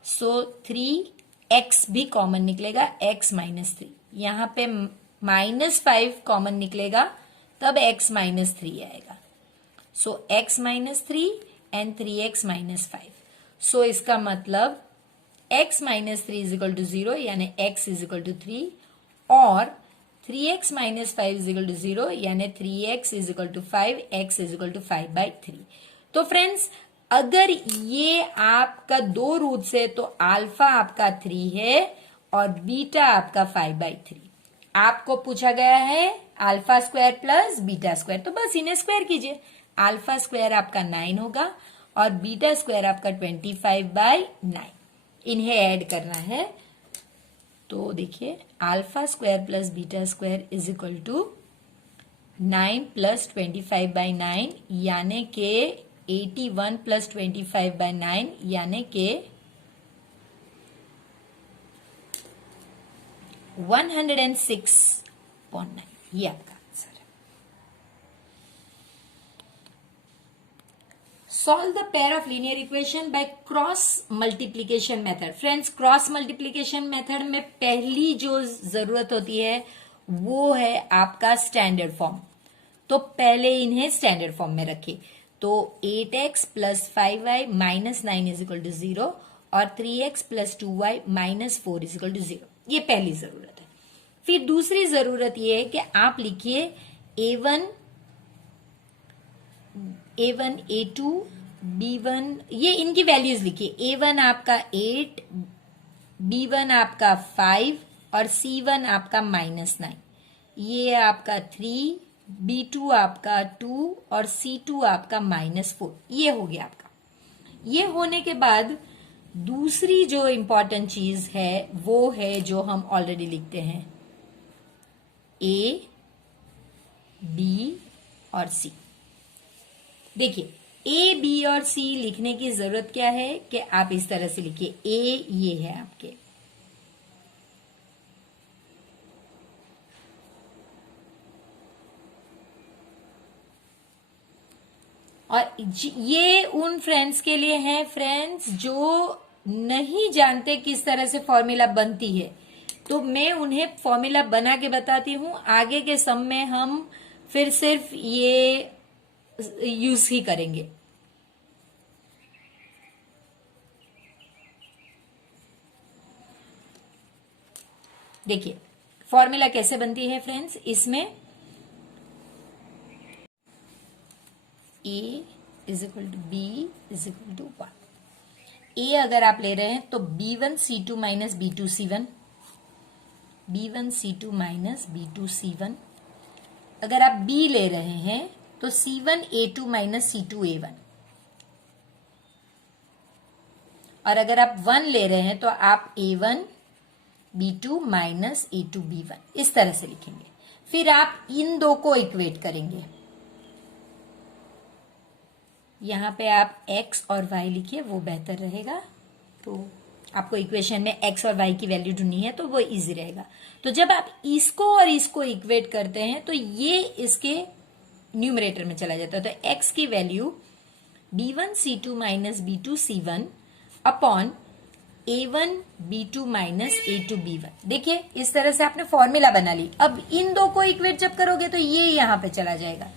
So 3x भी कॉमन निकलेगा, x -3। यहां पे -5 कॉमन निकलेगा, तब x -3 आएगा। सो x -3 एंड 3x -5। सो इसका मतलब x -3 इज इक्वल टू 0, यानी x इज इक्वल टू 3, और 3x - 5 इज इक्वल टू 0, यानी 3x is equal to 5, x is equal to 5/3। तो फ्रेंड्स, अगर ये आपका दो रूट से, तो अल्फा आपका 3 है और बीटा आपका 5/3। आपको पूछा गया है alpha square plus beta square, तो बस इन्हें स्क्वायर कीजिए। अल्फा स्क्वायर आपका 9 होगा और बीटा स्क्वायर आपका 25/9। इन्हें ऐड करना है। तो देखिए alpha square plus beta square is equal to 9 plus 25/9, यानी के 81 प्लस 25/9, यानी के 106.9। ये आपका आंसर है। Solve the pair of linear equation by cross multiplication method. Friends, cross multiplication method में पहली जो जरूरत होती है वो है आपका स्टैंडर्ड फॉर्म। तो पहले इन्हें स्टैंडर्ड फॉर्म में रखिए। तो 8x plus 5y minus 9 is equal to 0 और 3x plus 2y minus 4 is equal to 0। ये पहली जरूरत है। फिर दूसरी जरूरत ये है कि आप लिखिए A1 A2 B1, ये इनकी वैल्यूज लिखिए। A1 आपका 8, B1 आपका 5 और C1 आपका -9। ये आपका 3, B2 आपका 2 और C2 आपका -4। ये हो गया आपका। ये होने के बाद दूसरी जो इंपॉर्टेंट चीज है वो है जो हम ऑलरेडी लिखते हैं, A, B और C। देखिए A, B और C लिखने की जरूरत क्या है कि आप इस तरह से लिखिए। A ये है आपके, और ये उन फ्रेंड्स के लिए है फ्रेंड्स जो नहीं जानते किस तरह से फॉर्मूला बनती है, तो मैं उन्हें फॉर्मूला बना के बताती हूं। आगे के सम में हम फिर सिर्फ ये यूज ही करेंगे। देखिए फॉर्मूला कैसे बनती है फ्रेंड्स, इसमें A is equal to B is equal to 1। A अगर आप ले रहे हैं तो B1C2 minus B2C1, B1C2 minus B2C1। अगर आप B ले रहे हैं तो C1A2 माइनस C2A1, और अगर आप 1 ले रहे हैं तो आप A1 B2 minus A2 B1 इस तरह से लिखेंगे। फिर आप इन दो को इक्वेट करेंगे। यहां पे आप x और y लिखिए, वो बेहतर रहेगा। तो आपको इक्वेशन में x और y की वैल्यू ढूंढनी है तो वो इजी रहेगा। तो जब आप इसको और इसको इक्वेट करते हैं तो ये इसके न्यूमरेटर में चला जाता है। तो x की value B1C2 minus B2C1 upon A1 B2 minus A2 B1। देखिए इस तरह से आपने फॉर्मूला बना ली। अब इन दो को इक्वेट जब करोगे तो ये यहां पे चला जाएगा।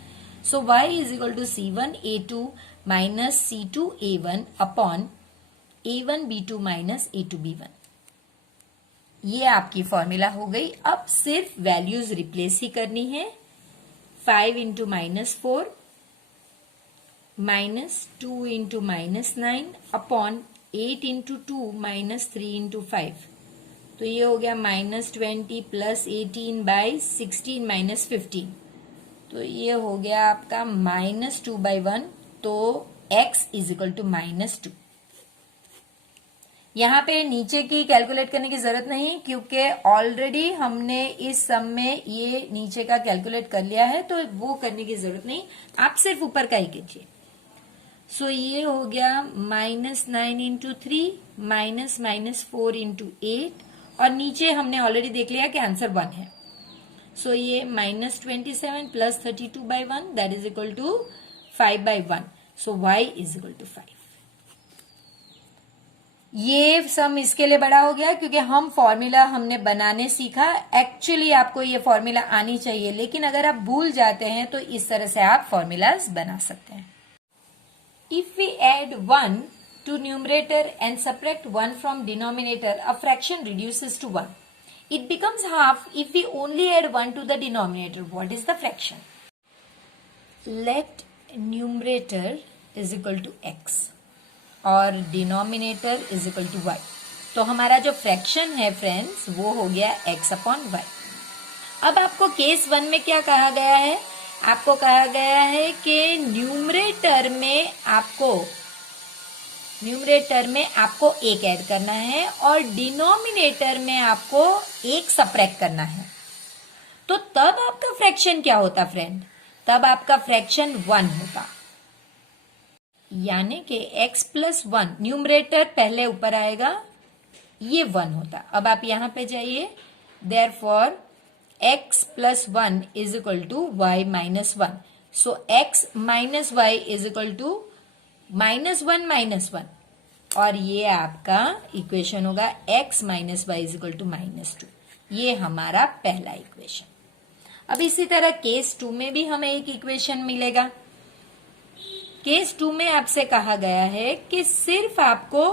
So y is equal to C1A2 minus C2A1 upon A1 B2 minus A2 B1। ये आपकी फॉर्मूला हो गई। अब सिर्फ वैल्यूज रिप्लेस ही करनी है। 5 into -4 minus 2 into -9 upon 8 into 2 minus 3 into 5। तो ये हो गया -20 प्लस 18 बाई 16 माइनस 15। तो ये हो गया आपका -2/1। तो x इज इक्वल टू -2। यहां पे नीचे की कैलकुलेट करने की जरूरत नहीं, क्योंकि ऑलरेडी हमने इस सम में ये नीचे का कैलकुलेट कर लिया है, तो वो करने की जरूरत नहीं। आप सिर्फ ऊपर का ही कीजिए। सो ये हो गया -9 इंटू 3 माइनस 4 इंटू 8, और नीचे हमने ऑलरेडी देख लिया कि आंसर 1 है। सो ये -27 plus 32/1 that is equal to 5/1। So y is equal to 5। ये सम इसके लिए बड़ा हो गया क्योंकि हम फॉर्मूला हमने बनाने सीखा। एक्चुअली आपको ये फॉर्मूला आनी चाहिए, लेकिन अगर आप भूल जाते हैं तो इस तरह से आप फॉर्मूलाज बना सकते हैं। If we add 1 to numerator and subtract 1 from denominator, a fraction reduces to 1. It becomes half if we only add 1 to the denominator. What is the fraction? Let numerator is equal to x और denominator is equal to y. तो हमारा जो fraction है friends वो हो गया x upon y। अब आपको केस 1 में क्या कहा गया है? आपको कहा गया है कि न्यूमरेटर में आपको एक ऐड करना है और डिनोमिनेटर में आपको एक सबट्रैक्ट करना है। तो तब आपका फ्रैक्शन क्या होता फ्रेंड? तब आपका फ्रैक्शन 1 होता, यानी कि x प्लस 1, न्यूमरेटर पहले ऊपर आएगा, ये 1 होता। अब आप यहां पे जाइए, therefore x plus 1 is equal to y minus 1। So x minus y is equal to -1 और ये आपका इक्वेशन होगा x minus y is equal to -2। ये हमारा पहला इक्वेशन। अब इसी तरह केस 2 में भी हमें एक इक्वेशन मिलेगा। केस 2 में आपसे कहा गया है कि सिर्फ आपको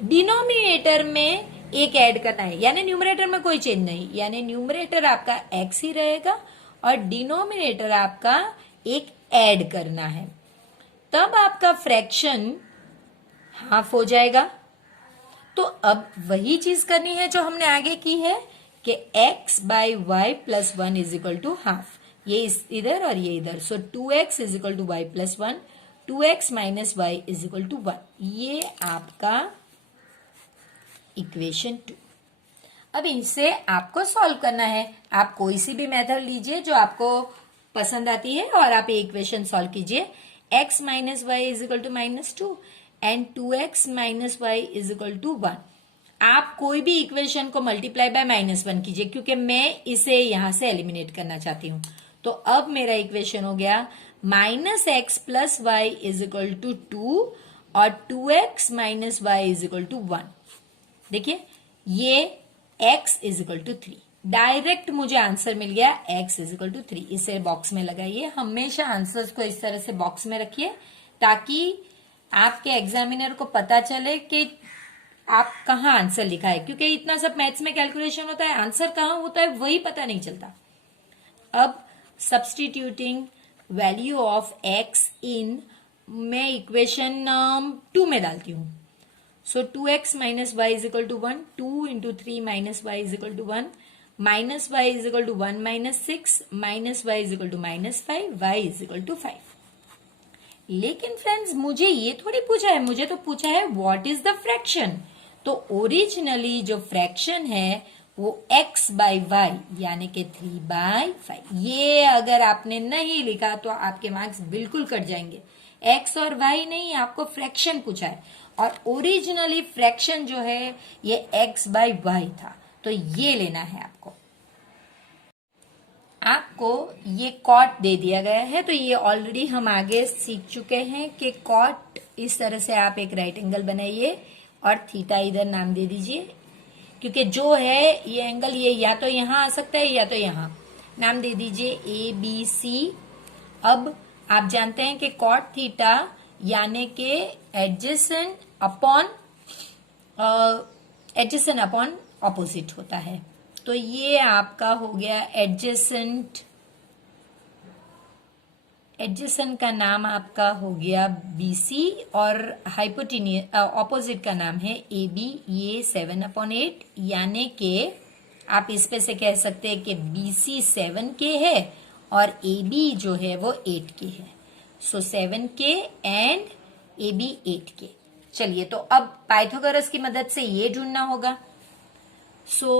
डिनोमिनेटर में एक ऐड करना है, यानी न्यूमरेटर में कोई चेंज नहीं, यानी न्यूमरेटर आपका x ही रहेगा और डिनोमिनेटर आपका एक ऐड करना है, तब आपका फ्रैक्शन हाफ हो जाएगा। तो अब वही चीज करनी है जो हमने आगे की है कि x by y plus 1 is equal to half, ये इधर और ये इधर, so 2x is equal to y plus 1, 2x minus y is equal to 1, ये आपका इक्वेशन 2। अब इसे आपको सॉल्व करना है, आप कोई सी भी मेथड लीजिए जो आपको पसंद आती है और आप ये इक्वेशन सॉल्व कीजिए। x minus y is equal to -2 and 2x minus y is equal to 1। आप कोई भी इक्वेशन को मल्टीप्लाई बाय -1 कीजिए, क्योंकि मैं इसे यहां से एलिमिनेट करना चाहती हूं। तो अब मेरा इक्वेशन हो गया -x plus y is equal to 2 और 2x minus y is equal to 1। देखिए ये x is equal to 3, direct मुझे आंसर मिल गया x इज इक्वल टू 3। इसे बॉक्स में लगाइए, हमेशा आंसर्स को इस तरह से बॉक्स में रखिए ताकि आपके एग्जामिनर को पता चले कि आप कहाँ आंसर लिखा है, क्योंकि इतना सब मैथ्स में कैलकुलेशन होता है, आंसर कहाँ होता है वही पता नहीं चलता। अब substituting value of x in, मैं इक्वेशन 2 में डालती हूं। So 2x minus y is equal to 1, 2 into 3 minus y is equal to 1, minus y is equal to 1 minus 6, minus y is equal to -5, y is equal to 5। लेकिन friends मुझे ये थोड़ी पूछा है, मुझे तो पूछा है व्हाट इज द फ्रैक्शन। तो ओरिजिनली जो फ्रैक्शन है वो x बाई वाई यानी कि 3/5। ये अगर आपने नहीं लिखा तो आपके मार्क्स बिल्कुल कट जाएंगे। x और y नहीं, आपको फ्रैक्शन पूछा है और ओरिजिनली फ्रैक्शन जो है ये x बाई वाई था, तो ये लेना है आपको। आपको ये कॉट दे दिया गया है, तो ये ऑलरेडी हम आगे सीख चुके हैं कि कॉट इस तरह से आप एक राइट एंगल बनाइए और थीटा इधर नाम दे दीजिए, क्योंकि जो है ये एंगल ये या तो यहां आ सकता है या तो यहां, नाम दे दीजिए ABC। अब आप जानते हैं कि कॉट थीटा यानी कि एडजेसेंट अपॉन ऑपोजिट होता है, तो ये आपका हो गया एडजेसेंट का नाम आपका हो गया BC और हाइपोटेन्यूज ऑपोजिट का नाम है AB, ये 7/8, यानी कि आप इस पे से कह सकते हैं कि BC 7K है और AB जो है वो 8K है। सो 7K एंड AB 8K। चलिए तो अब पाइथागोरस की मदद से ये ढूंढना होगा। So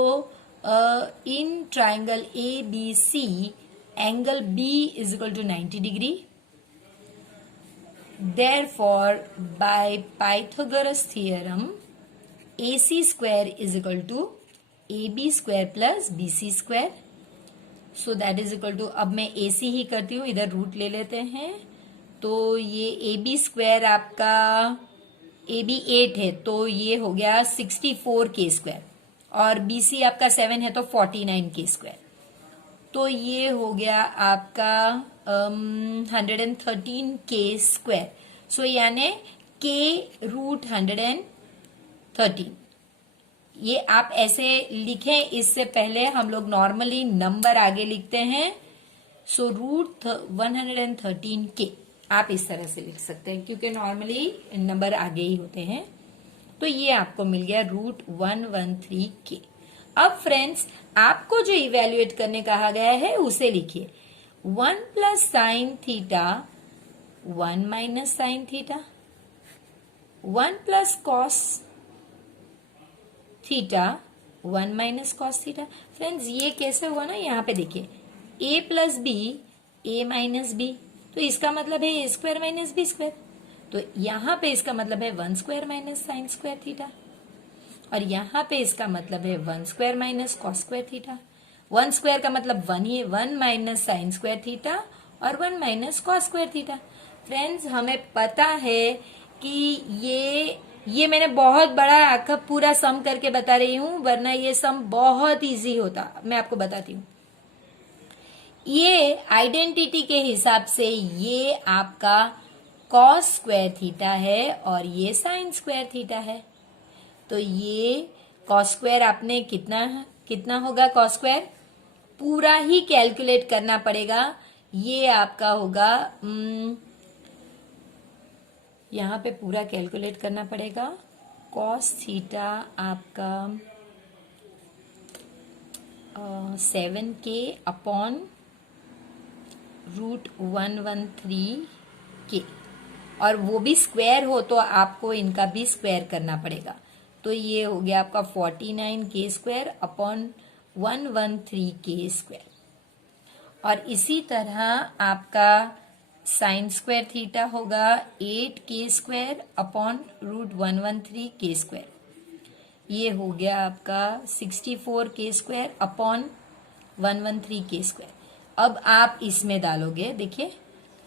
in triangle ABC angle B is equal to 90 degree. Therefore, by Pythagoras theorem, AC square is equal to AB square plus BC square. So that is equal to, अब मैं AC ही करती हूँ, इधर रूट ले लेते हैं, तो ये AB square आपका AB 8 है तो ये हो गया 64K स्क्वायर और BC आपका 7 है तो 49K स्क्वायर, तो ये हो गया आपका 113K स्क्वायर। सो यानी K रूट 113। ये आप ऐसे लिखें, इससे पहले हम लोग नॉर्मली नंबर आगे लिखते हैं। सो रूट 113K आप इस तरह से लिख सकते हैं क्योंकि नॉर्मली नंबर आगे ही होते हैं। तो ये आपको मिल गया रूट 113K। अब फ्रेंड्स आपको जो इवेल्युएट करने कहा गया है उसे लिखिए। 1 plus sine theta 1 minus sine theta, 1 plus cos theta 1 minus cos theta. Friends ये कैसे हुआ ना, यहाँ पे देखिए a plus B a minus b, तो इसका मतलब है a square minus B square, तो यहाँ पे इसका मतलब है 1 square minus sine square theta और यहाँ पे इसका मतलब है 1 square minus cos square theta. 1 square का मतलब 1 ही है, 1 माइनस साइन स्क्वायर थीटा और 1 minus cos square theta. Friends हमें पता है कि ये मैंने बहुत बड़ा आखिर पूरा सम करके बता रही हूं, वरना ये सम बहुत इजी होता। मैं आपको बताती हूँ, ये आइडेंटिटी के हिसाब से ये आपका कॉस स्क्वायर थीटा है और ये साइन स्क्वायर थीटा है, तो ये कॉस स्क्वायर आपने कितना होगा कॉस स्क्वायर, पूरा ही कैलकुलेट करना पड़ेगा। ये आपका होगा यहां पे पूरा कैलकुलेट करना पड़ेगा। कॉस थीटा आपका 7k अपॉन √113k, और वो भी स्क्वायर हो तो आपको इनका भी स्क्वायर करना पड़ेगा। तो ये हो गया आपका 49k square upon 113k square. और इसी तरह आपका साइन स्क्वायर थीटा होगा 8k square upon √113k square. ये हो गया आपका 64k square upon 113k square. अब आप इसमें डालोगे, देखिए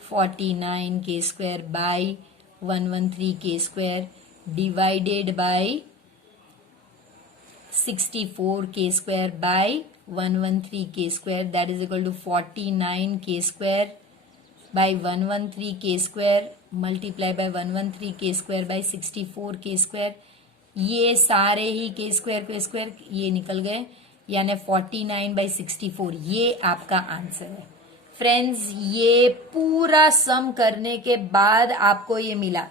49k square by 113k square divided by 64k square by 113k square, that is equal to 49k square by 113k square multiply by 113k square by 64k square. ये सारे ही के square ये निकल गए, यानी 49/64। ये आपका आंसर है फ्रेंड्स। ये पूरा सम करने के बाद आपको ये मिला।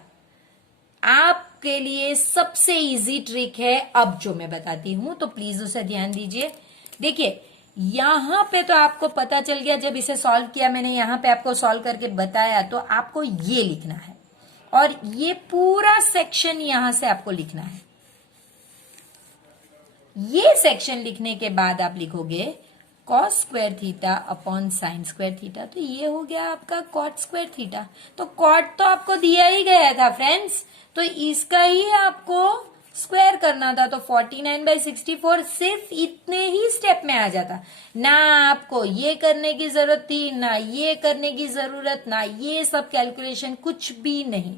आपके लिए सबसे इजी ट्रिक है अब जो मैं बताती हूं, तो प्लीज उसे ध्यान दीजिए। देखिए यहां पे तो आपको पता चल गया, जब इसे सॉल्व किया मैंने, यहां पे आपको सॉल्व करके बताया, तो आपको ये लिखना है और ये पूरा सेक्शन यहां से आपको लिखना है। ये सेक्शन लिखने के बाद आप लिखोगे cos square theta upon sign square theta, तो ये हो गया आपका कॉट स्क्वायर थीटा। तो कॉट तो आपको दिया ही गया था फ्रेंड्स, तो इसका ही आपको स्क्वायर करना था। तो 49/64 सिर्फ इतने ही स्टेप में आ जाता, ना आपको ये करने की जरूरत थी, ना ये करने की जरूरत, ना ये सब कैलकुलेशन, कुछ भी नहीं।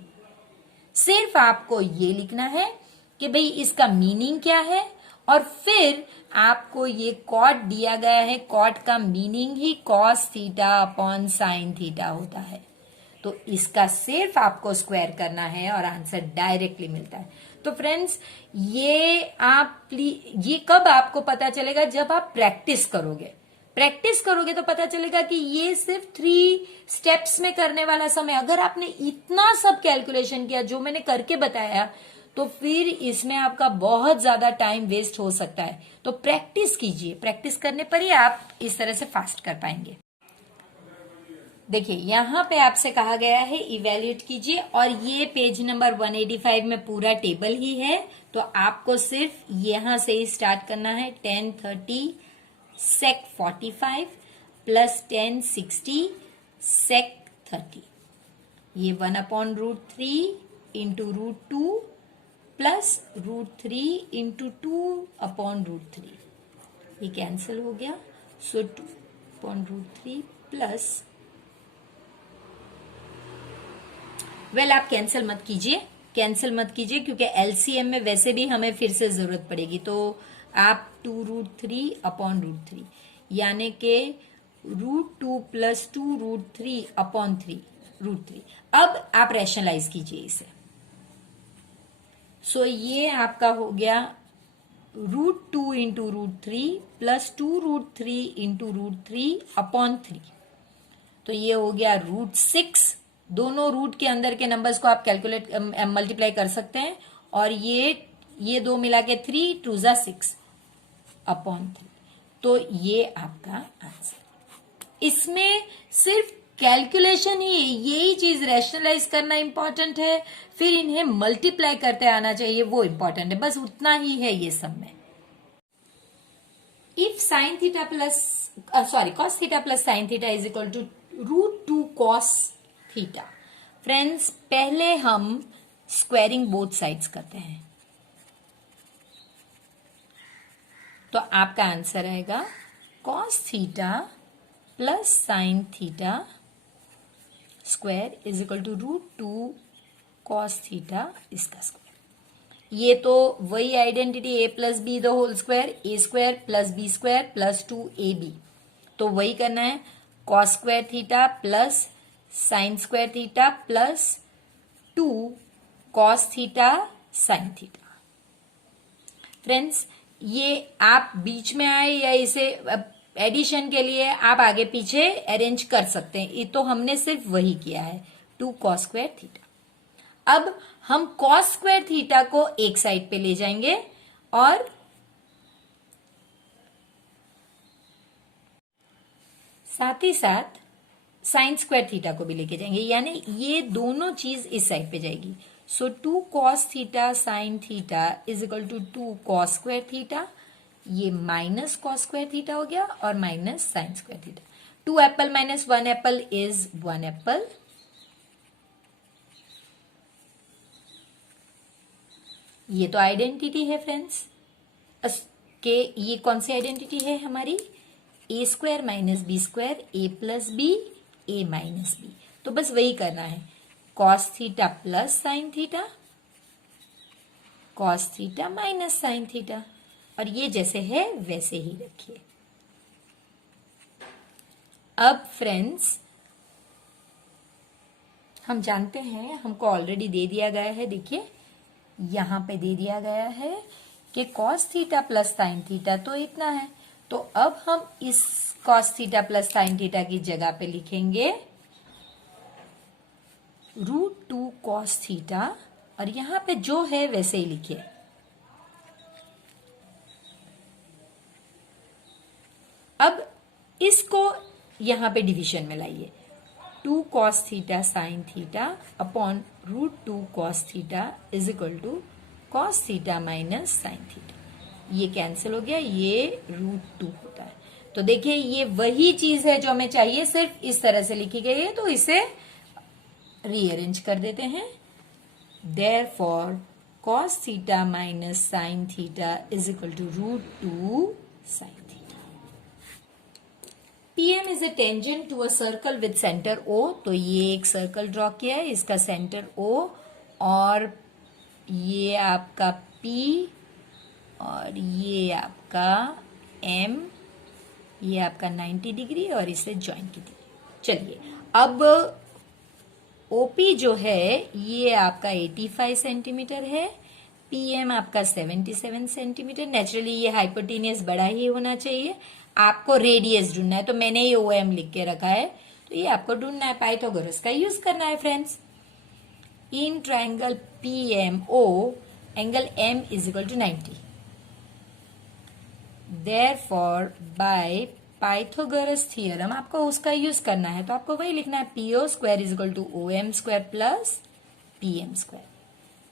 सिर्फ आपको ये लिखना है कि भाई इसका मीनिंग क्या है, और फिर आपको ये कॉट दिया गया है, कॉट का मीनिंग ही cos theta upon sin theta होता है। तो इसका सिर्फ आपको स्क्वायर करना है और आंसर डायरेक्टली मिलता है। तो फ्रेंड्स ये कब आपको पता चलेगा, जब आप प्रैक्टिस करोगे। प्रैक्टिस करोगे तो पता चलेगा कि ये सिर्फ 3 स्टेप्स में करने वाला समय। अगर आपने इतना सब कैलकुलेशन किया जो मैंने करके बताया, तो फिर इसमें आपका बहुत ज्यादा टाइम वेस्ट हो सकता है। तो प्रैक्टिस कीजिए, प्रैक्टिस करने पर ही आप इस तरह से फास्ट कर पाएंगे। देखिए यहां पे आपसे कहा गया है इवेल्युएट कीजिए, और ये पेज नंबर 185 में पूरा टेबल ही है। तो आपको सिर्फ यहां से ही स्टार्ट करना है। 1030 sec 45 प्लस 1060 sec 30, ये 1/√3 इंटू √2 प्लस √3 इंटू 2/√3, ये कैंसिल हो गया। सो 2/√3 प्लस, आप कैंसिल मत कीजिए, कैंसिल मत कीजिए, क्योंकि एलसीएम में वैसे भी हमें फिर से जरूरत पड़ेगी। तो आप 2√3/√3 यानी के √2 प्लस 2√3/3 अब आप रैशनलाइज कीजिए इसे। सो ये आपका हो गया √2 इंटू √3 प्लस 2√3 इंटू √3/3। तो ये हो गया √6। दोनों रूट के अंदर के नंबर्स को आप कैलकुलेट मल्टीप्लाई कर सकते हैं, और ये दो मिला के 3 2 जा 6/3। तो ये आपका आंसर। इसमें सिर्फ कैलकुलेशन ही, यही चीज रैशनलाइज करना इंपॉर्टेंट है, फिर इन्हें मल्टीप्लाई करते आना चाहिए, वो इंपॉर्टेंट है। बस उतना ही है ये सब में। If sine theta plus cos theta plus sine theta is equal to √2 cos theta. Friends पहले हम स्क्वायरिंग बोथ साइड्स करते हैं, तो आपका आंसर आएगा cos theta plus sine theta square is equal to √2 cos theta इसका स्क्वायर। ये तो वही identity a plus B the whole square, a square plus B square plus 2ab, तो वही करना है। Cos square theta plus sine square theta plus 2 cos theta sine theta. Friends ये आप बीच में आए या इसे एडिशन के लिए आप आगे पीछे अरेंज कर सकते हैं, ये तो हमने सिर्फ वही किया है, 2 cos स्क्वायर थीटा। अब हम cos स्क्वायर थीटा को एक साइड पे ले जाएंगे और साथ ही साथ साइन स्क्वायर थीटा को भी लेके जाएंगे, यानी ये दोनों चीज इस साइड पे जाएगी। So 2 cos theta sine theta is equal to 2 cos square theta, ये माइनस cos स्क्वायर थीटा हो गया और minus sine square theta. 2 apple minus 1 apple is 1 apple. ये तो आइडेंटिटी है फ्रेंड्स के, ये कौन सी आइडेंटिटी है हमारी, ए स्क्वायर माइनस बी स्क्वायर, ए प्लस बी ए माइनस बी। तो बस वही करना है, cos theta plus sine theta, cos theta minus sine theta, और ये जैसे है वैसे ही रखिए। अब फ्रेंड्स हम जानते हैं, हमको ऑलरेडी दे दिया गया है, देखिए यहां पे दे दिया गया है कि cos theta plus sine theta तो इतना है। तो अब हम इस cos theta plus sine theta की जगह पे लिखेंगे √2 cos थीटा, और यहां पे जो है वैसे ही लिखिए। अब इसको यहां पे डिवीजन में लाइए, 2 cos theta sine theta upon √2 cos theta is equal to cos theta minus sine theta. ये कैंसिल हो गया, ये √2 होता है। तो देखिए ये वही चीज है जो हमें चाहिए, सिर्फ इस तरह से लिखी गई है, तो इसे रीअरेंज कर देते हैं। Therefore cos theta minus sine theta is equal to √2 sine theta. PM is a tangent to a circle with centre O। तो ये एक सर्कल ड्रॉ किया है, इसका सेंटर O, और ये आपका P और ये आपका M, ये आपका 90 डिग्री और इसे ज्वाइन कीजिए। चलिए अब OP जो है ये आपका 85 सेंटीमीटर है, PM आपका 77 सेंटीमीटर। नेचुरली ये हाइपोटेनियस बड़ा ही होना चाहिए। आपको रेडियस ढूंढना है, तो मैंने ये OM लिख के रखा है, तो ये आपको ढूंढना है, पाइथागोरस का यूज करना है friends. In triangle PMO angle M is equal to 90। Therefore by Pythagoras theorem आपको उसका यूज करना है, तो आपको वही लिखना है, PO square is equal to OM square plus PM square.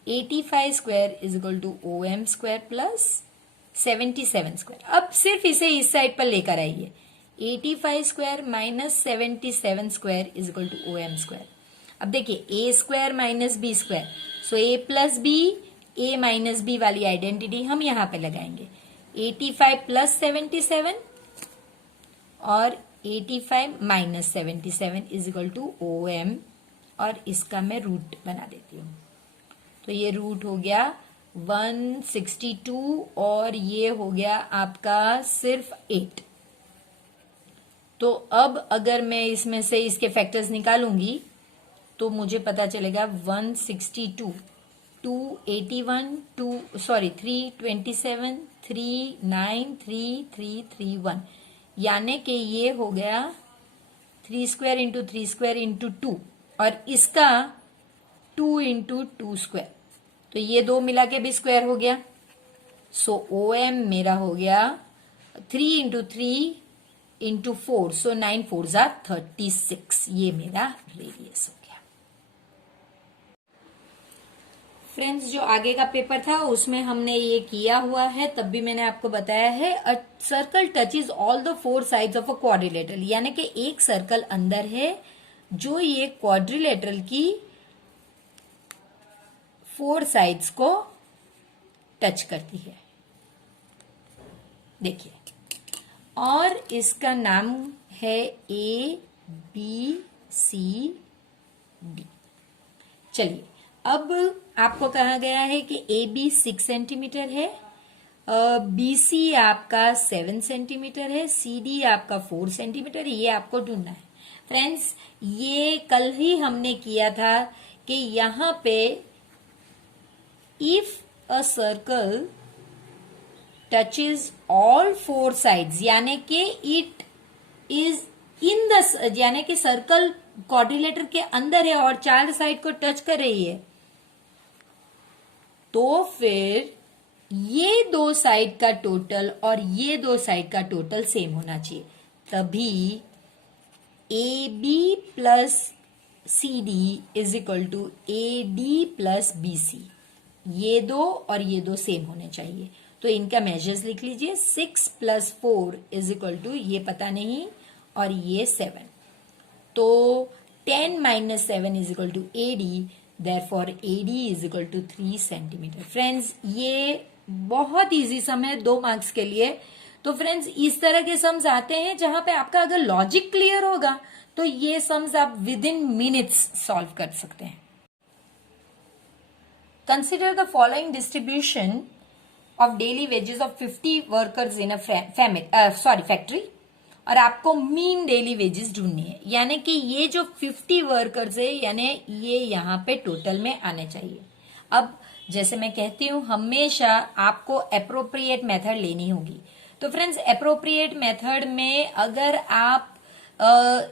85 square is equal to OM square plus 77 square. अब सिर्फ इसे इस साइड पर लेकर आइए, 85 square minus 77 square is equal to OM square. अब देखिए A square minus B square, so A plus B, A minus B वाली आइडेंटिटी हम यहां पे लगाएंगे। 85 प्लस 77 और 85 minus 77 is equal to OM, और इसका मैं रूट बना देती हूँ। तो ये रूट हो गया 162 और ये हो गया आपका सिर्फ 8। तो अब अगर मैं इसमें से इसके फैक्टर्स निकालूंगी तो मुझे पता चलेगा 162, 281, 327, 3933331, यानी कि ये हो गया 3 स्क्वायर इंटू 3 स्क्वायर इंटू 2, और इसका 2 इंटू 2 स्क्वायर, तो ये दो मिला के भी स्क्वायर हो गया। सो OM मेरा हो गया 3 इंटू 3 इंटू 4, सो 9 4 जा 36, ये मेरा रेडियस हो गया। फ्रेंड्स जो आगे का पेपर था उसमें हमने ये किया हुआ है, तब भी मैंने आपको बताया है, a circle touches all the 4 sides of a quadrilateral, यानी कि एक सर्कल अंदर है जो ये क्वाड्रिलेटरल की 4 साइड्स को टच करती है। देखिए, और इसका नाम है ABCD। चलिए अब आपको कहा गया है कि AB 6 सेंटीमीटर है, BC आपका 7 सेंटीमीटर है, CD आपका 4 सेंटीमीटर, ये आपको ढूंढना है। फ्रेंड्स ये कल ही हमने किया था कि यहां पे if a circle touches all four sides, यानी कि इट इज इन द, यानी कि सर्कल क्वाड्रिलेटर के अंदर है और चार साइड को टच कर रही है, तो फिर ये दो साइड का टोटल और ये दो साइड का टोटल सेम होना चाहिए, तभी A B plus C D is equal to A D plus B C, ये दो और ये दो सेम होने चाहिए। तो इनका मेजर्स लिख लीजिए, 6 + 4 इज इक्वल टू, ये पता नहीं, और ये 7, तो 10 - 7 is equal to A D, therefore A D is equal to 3 centimetre. Friends ये बहुत इजी सम है 2 मार्क्स के लिए। तो फ्रेंड्स इस तरह के सम्स आते हैं जहां पे आपका अगर लॉजिक क्लियर होगा तो ये सम्स आप विद इन मिनट्स सॉल्व कर सकते हैं। Consider the following distribution of daily wages of 50 workers in a factory, और आपको मीन डेली वेजेस ढूंढनी है, यानी कि ये जो 50 वर्कर्स है यानी ये यहाँ पे टोटल में आने चाहिए। अब जैसे मैं कहती हूं हमेशा आपको अप्रोप्रिएट मेथड लेनी होगी। तो फ्रेंड्स अप्रोप्रिएट मेथड में अगर आप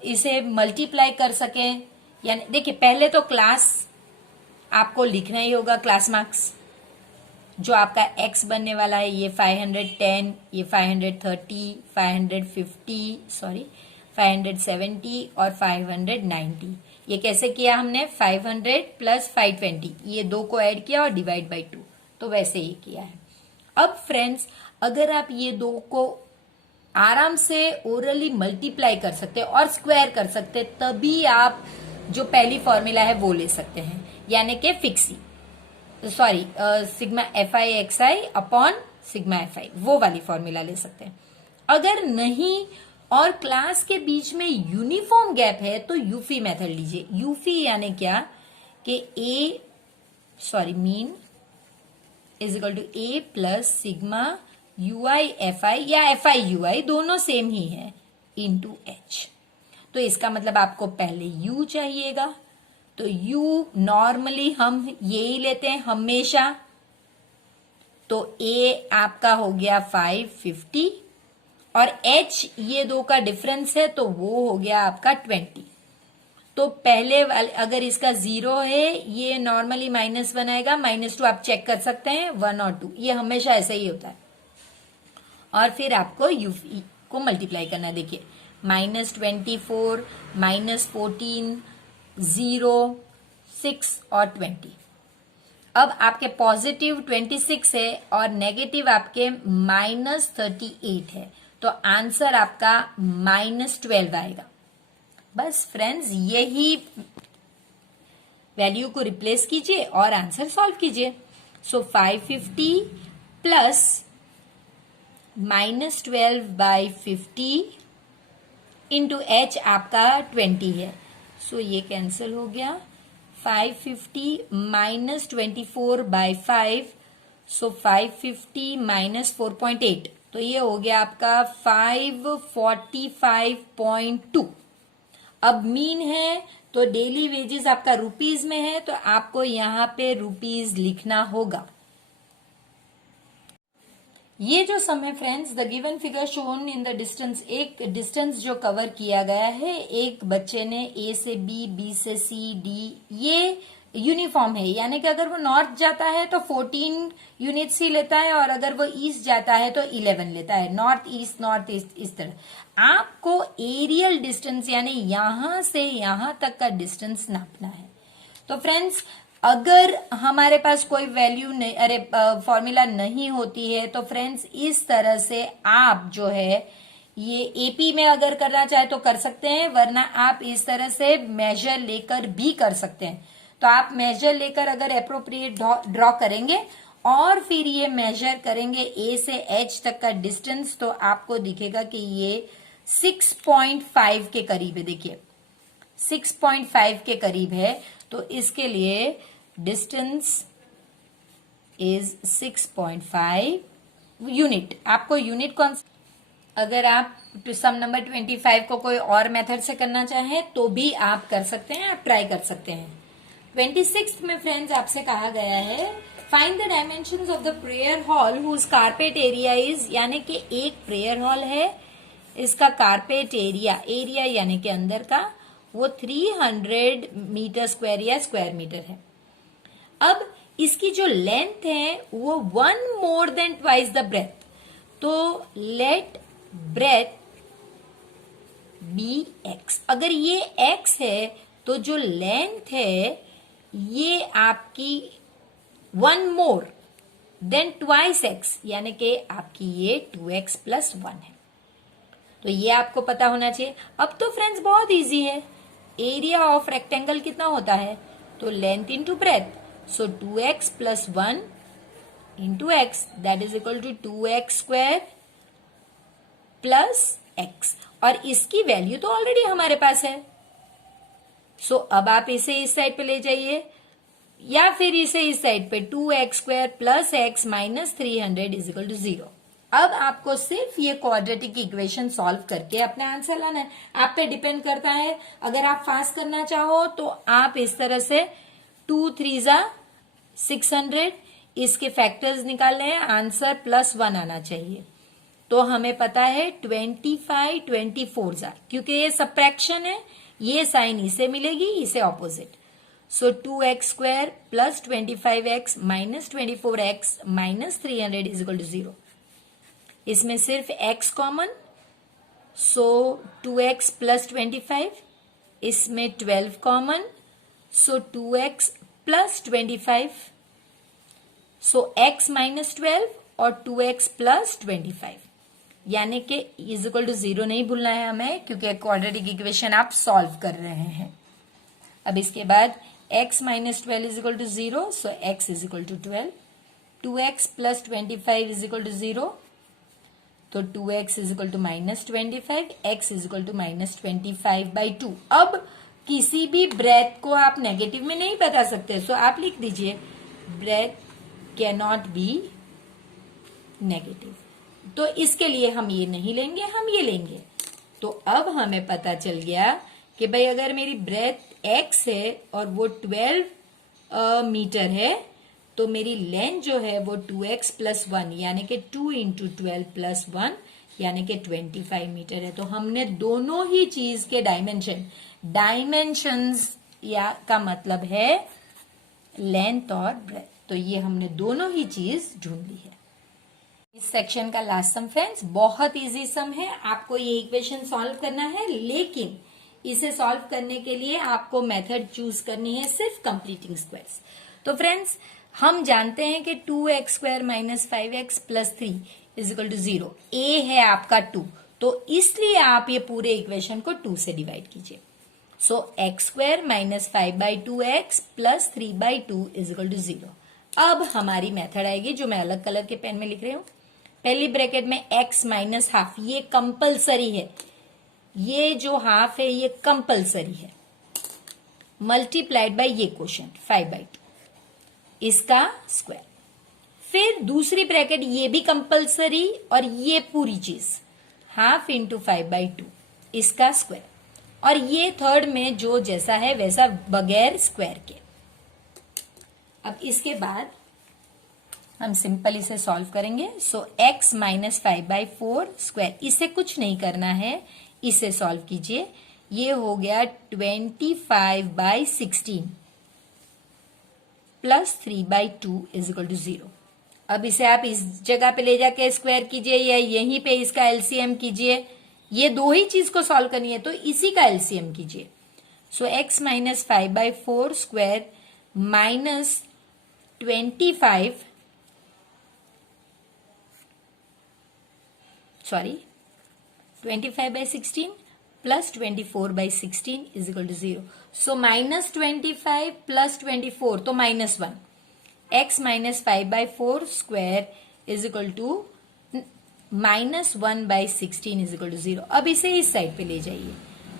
इसे मल्टीप्लाई कर सकें, यानी देखिए पहले तो क्लास आपको लिखना ही होगा, क्लास मार्क्स जो आपका x बनने वाला है, ये 510, ये 530, 570 और 590। ये कैसे किया हमने, 500 + 520, ये दो को ऐड किया और डिवाइड बाई 2, तो वैसे ही किया है। अब फ्रेंड्स अगर आप ये दो को आराम से ओरली मल्टीप्लाई कर सकते हैं और स्क्वायर कर सकते हैं, तभी आप जो पहली फॉर्मूला है वो ले सकते हैं, यानी कि fixie sigma FI/XI upon sigma FI, वो वाली फॉर्मूला ले सकते हैं। अगर नहीं और क्लास के बीच में यूनिफॉर्म गैप है तो यूफी मेथड लीजिए। यूफी यानी क्या कि mean is equal to A plus sigma UI FI या FI UI दोनों सेम ही है इनटू H। तो इसका मतलब आपको पहले U चाहिएगा, तो U नॉर्मली हम यही लेते हैं हमेशा, तो A आपका हो गया 550 और H ये दो का डिफरेंस है तो वो हो गया आपका 20। तो पहले वाले अगर इसका 0 है ये नॉर्मली -1 आएगा, -2 आप चेक कर सकते हैं 1 और 2, ये हमेशा ऐसा ही होता है। और फिर आपको यूफी को मल्टीप्लाई करना है, देखिए -24, -14, 0, 6 और 20। अब आपके पॉजिटिव 26 है और नेगेटिव आपके -38 है, तो आंसर आपका -12 आएगा। बस फ्रेंड्स यही वैल्यू को रिप्लेस कीजिए और आंसर सॉल्व कीजिए। सो 550 प्लस -12/50 इंटू H आपका 20 है, सो ये कैंसिल हो गया। 550 -24/5, सो 550 -4.8, तो ये हो गया आपका 545.2। अब मीन है तो डेली वेजेस आपका रुपीज में है, तो आपको यहां पे रुपीज लिखना होगा। ये जो सम है friends, the given figure shown in the distance, एक डिस्टेंस जो कवर किया गया है, एक बच्चे ने A से B, B से C, D, ये यूनिफॉर्म है, यानी कि अगर वो नॉर्थ जाता है तो 14 यूनिट्स ही लेता है और अगर वो ईस्ट जाता है तो 11 लेता है, नॉर्थ ईस्ट इस तरह। आपको एरियल डिस्टेंस यानी यहां से यहां तक का डिस्टेंस नापना है। तो फ्रेंड्स अगर हमारे पास कोई वैल्यू नहीं, फॉर्मूला नहीं होती है, तो फ्रेंड्स इस तरह से आप जो है ये एपी में अगर करना चाहे तो कर सकते हैं, वरना आप इस तरह से मेजर लेकर भी कर सकते हैं। तो आप मेजर लेकर अगर अप्रोप्रिएट ड्रॉ करेंगे और फिर ये मेजर करेंगे A से H तक का डिस्टेंस, तो आपको दिखेगा कि ये 6.5 के करीब है। देखिए 6.5 के करीब है, तो इसके लिए डिस्टेंस इज 6.5 यूनिट। आपको यूनिट कौन, अगर आप सम नंबर 25 को कोई और मेथड से करना चाहें तो भी आप कर सकते हैं, आप ट्राई कर सकते हैं। 26 में फ्रेंड्स आपसे कहा गया है find the dimensions of the prayer hall whose carpet area is, यानी कि एक प्रेयर हॉल है, इसका कारपेट एरिया यानी कि अंदर का, वो 300 मीटर स्क्वायर या स्क्वायर मीटर है। अब इसकी जो लेंथ है वो 1 more than twice the breadth, तो लेट ब्रेथ बी एक्स। अगर ये एक्स है तो जो लेंथ है ये आपकी 1 more than twice एक्स, यानी कि आपकी ये 2x plus 1 है। तो ये आपको पता होना चाहिए। अब तो फ्रेंड्स बहुत इजी है, एरिया ऑफ रेक्टेंगल कितना होता है, तो length into breadth, so 2x plus 1 into x that is equal to 2x square plus x, और इसकी वैल्यू तो ऑलरेडी हमारे पास है। सो अब आप इसे इस साइड पे ले जाइए या फिर इसे इस साइड पे, 2x square plus x minus 300 is equal to 0। अब आपको सिर्फ ये क्वाड्रेटिक इक्वेशन सॉल्व करके अपना आंसर लाना है। आप पे डिपेंड करता है, अगर आप फास्ट करना चाहो तो आप इस तरह से 2 3 600, इसके फैक्टर्स निकाल लें, आंसर +1 आना चाहिए। तो हमें पता है 25 24, क्योंकि ये सबट्रैक्शन है, ये साइन इसे मिलेगी, इसे opposite. So 2x square plus 25x minus 24x minus 300 is equal to 0। इसमें सिर्फ x कॉमन, सो 2x प्लस 25, इसमें 12 कॉमन, सो 2x प्लस 25, सो x माइनस 12 और 2x प्लस 25, यानी कि इज इक्वल टू 0 नहीं भूलना है हमें, क्योंकि क्वाड्रेटिक इक्वेशन आप सॉल्व कर रहे हैं। अब इसके बाद x minus 12 is equal to 0, so x is equal to 12, 2x plus 25 is equal to 0, तो 2x is equal to minus 25, x is equal to minus 25/2। अब किसी भी ब्रेथ को आप नेगेटिव में नहीं बता सकते, सो आप लिख दीजिए breadth can not be negative. तो इसके लिए हम ये नहीं लेंगे, हम ये लेंगे। तो अब हमें पता चल गया कि भाई अगर मेरी ब्रेथ x है और वो 12 मीटर है, तो मेरी लेंथ जो है वो 2x प्लस 1 यानी कि 2 इंटू 12 प्लस 1 यानी कि 25 मीटर है। तो हमने दोनों ही चीज के डायमेंशंस या का मतलब है लेंथ और ब्रेथ, तो ये हमने दोनों ही चीज ढूंढ ली है। इस सेक्शन का लास्ट सम फ्रेंड्स बहुत इजी सम है, आपको ये इक्वेशन सॉल्व करना है, लेकिन इसे सॉल्व करने के लिए आपको मेथड चूज करनी है सिर्फ कंप्लीटिंग स्क्वायर्स। तो फ्रेंड्स हम जानते हैं कि 2x square minus 5x plus 3 is equal to 0, a है आपका 2, तो इसलिए आप ये पूरे इक्वेशन को 2 से डिवाइड कीजिए। So x square minus 5/2x plus 3/2 is equal to 0। अब हमारी मेथड आएगी जो मैं अलग कलर के पेन में लिख रही हूं। पहली ब्रैकेट में x माइनस हाफ, ये कंपलसरी है, ये जो हाफ है ये कंपलसरी है, मल्टीप्लाइड बाय ये क्वोशंट 5/2, इसका स्क्वायर। फिर दूसरी ब्रैकेट ये भी कंपलसरी और ये पूरी चीज हाफ इंटू 5/2, इसका स्क्वायर, और ये थर्ड में जो जैसा है वैसा बगैर स्क्वायर के। अब इसके बाद हम सिंपल इसे सॉल्व करेंगे। सो x माइनस 5/4 स्क्वायर, इसे कुछ नहीं करना है, इसे सॉल्व कीजिए। ये हो गया 25/16 प्लस 3/2 इज इक्वल टू 0। अब इसे आप इस जगह पे ले जाके स्क्वायर कीजिए या यहीं पे इसका एलसीएम कीजिए, ये दो ही चीज को सॉल्व करनी है तो इसी का एलसीएम कीजिए। So x minus 5/4 square minus 25/16 plus 24/16 is equal to 0। So minus 25 plus 24 तो -1, x minus 5/4 square is equal to -1/16 is equal to 0। अब इसे इस साइड पे ले जाइए।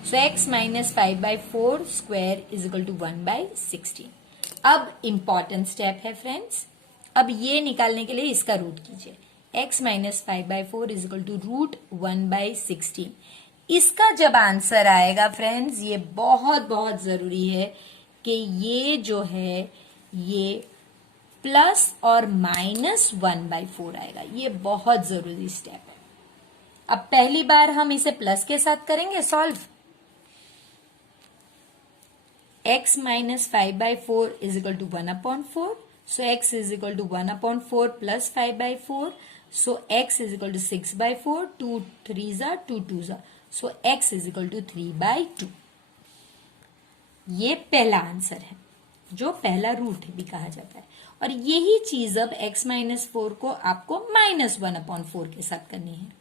So x minus 5/4 square is equal to 1/16। अब इंपॉर्टेंट स्टेप है friends, अब ये निकालने के लिए इसका रूट कीजिए। x minus 5/4 is equal to root 1/16। इसका जब आंसर आएगा फ्रेंड्स, ये बहुत बहुत जरूरी है कि ये जो है ये प्लस और माइनस 1/4 आएगा। ये बहुत जरूरी स्टेप है। अब पहली बार हम इसे प्लस के साथ करेंगे solve. x minus 5/4 is equal to 1/4, so x is equal to 1/4 plus 5/4, so x is equal to 6/4, 2 3 2 2, so x is equal to 3/2। ये पहला आंसर है, जो पहला रूट भी कहा जाता है। और यही चीज अब x माइनस 4 को आपको माइनस 1/4 के साथ करनी है।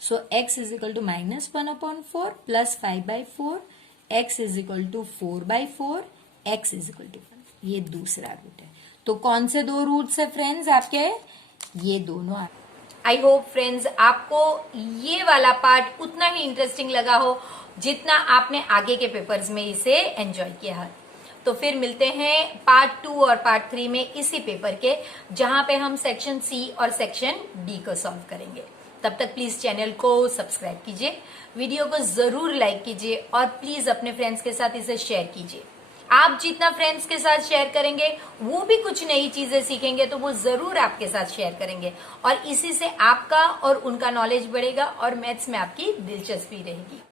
So x is equal to minus 1/4 plus 5/4, x is equal to 4/4, x is equal to 1। ये दूसरा रूट है। तो कौन से दो रूट्स है फ्रेंड्स आपके? ये दोनों। आई होप फ्रेंड्स आपको ये वाला पार्ट उतना ही इंटरेस्टिंग लगा हो जितना आपने आगे के पेपर्स में इसे एंजॉय किया है। तो फिर मिलते हैं पार्ट 2 और पार्ट 3 में इसी पेपर के, जहां पे हम सेक्शन सी और सेक्शन डी को सॉल्व करेंगे। तब तक प्लीज चैनल को सब्सक्राइब कीजिए, वीडियो को जरूर लाइक कीजिए और प्लीज अपने फ्रेंड्स के साथ इसे शेयर कीजिए। आप जितना फ्रेंड्स के साथ शेयर करेंगे वो भी कुछ नई चीजें सीखेंगे, तो वो जरूर आपके साथ शेयर करेंगे और इसी से आपका और उनका नॉलेज बढ़ेगा और मैथ्स में आपकी दिलचस्पी रहेगी।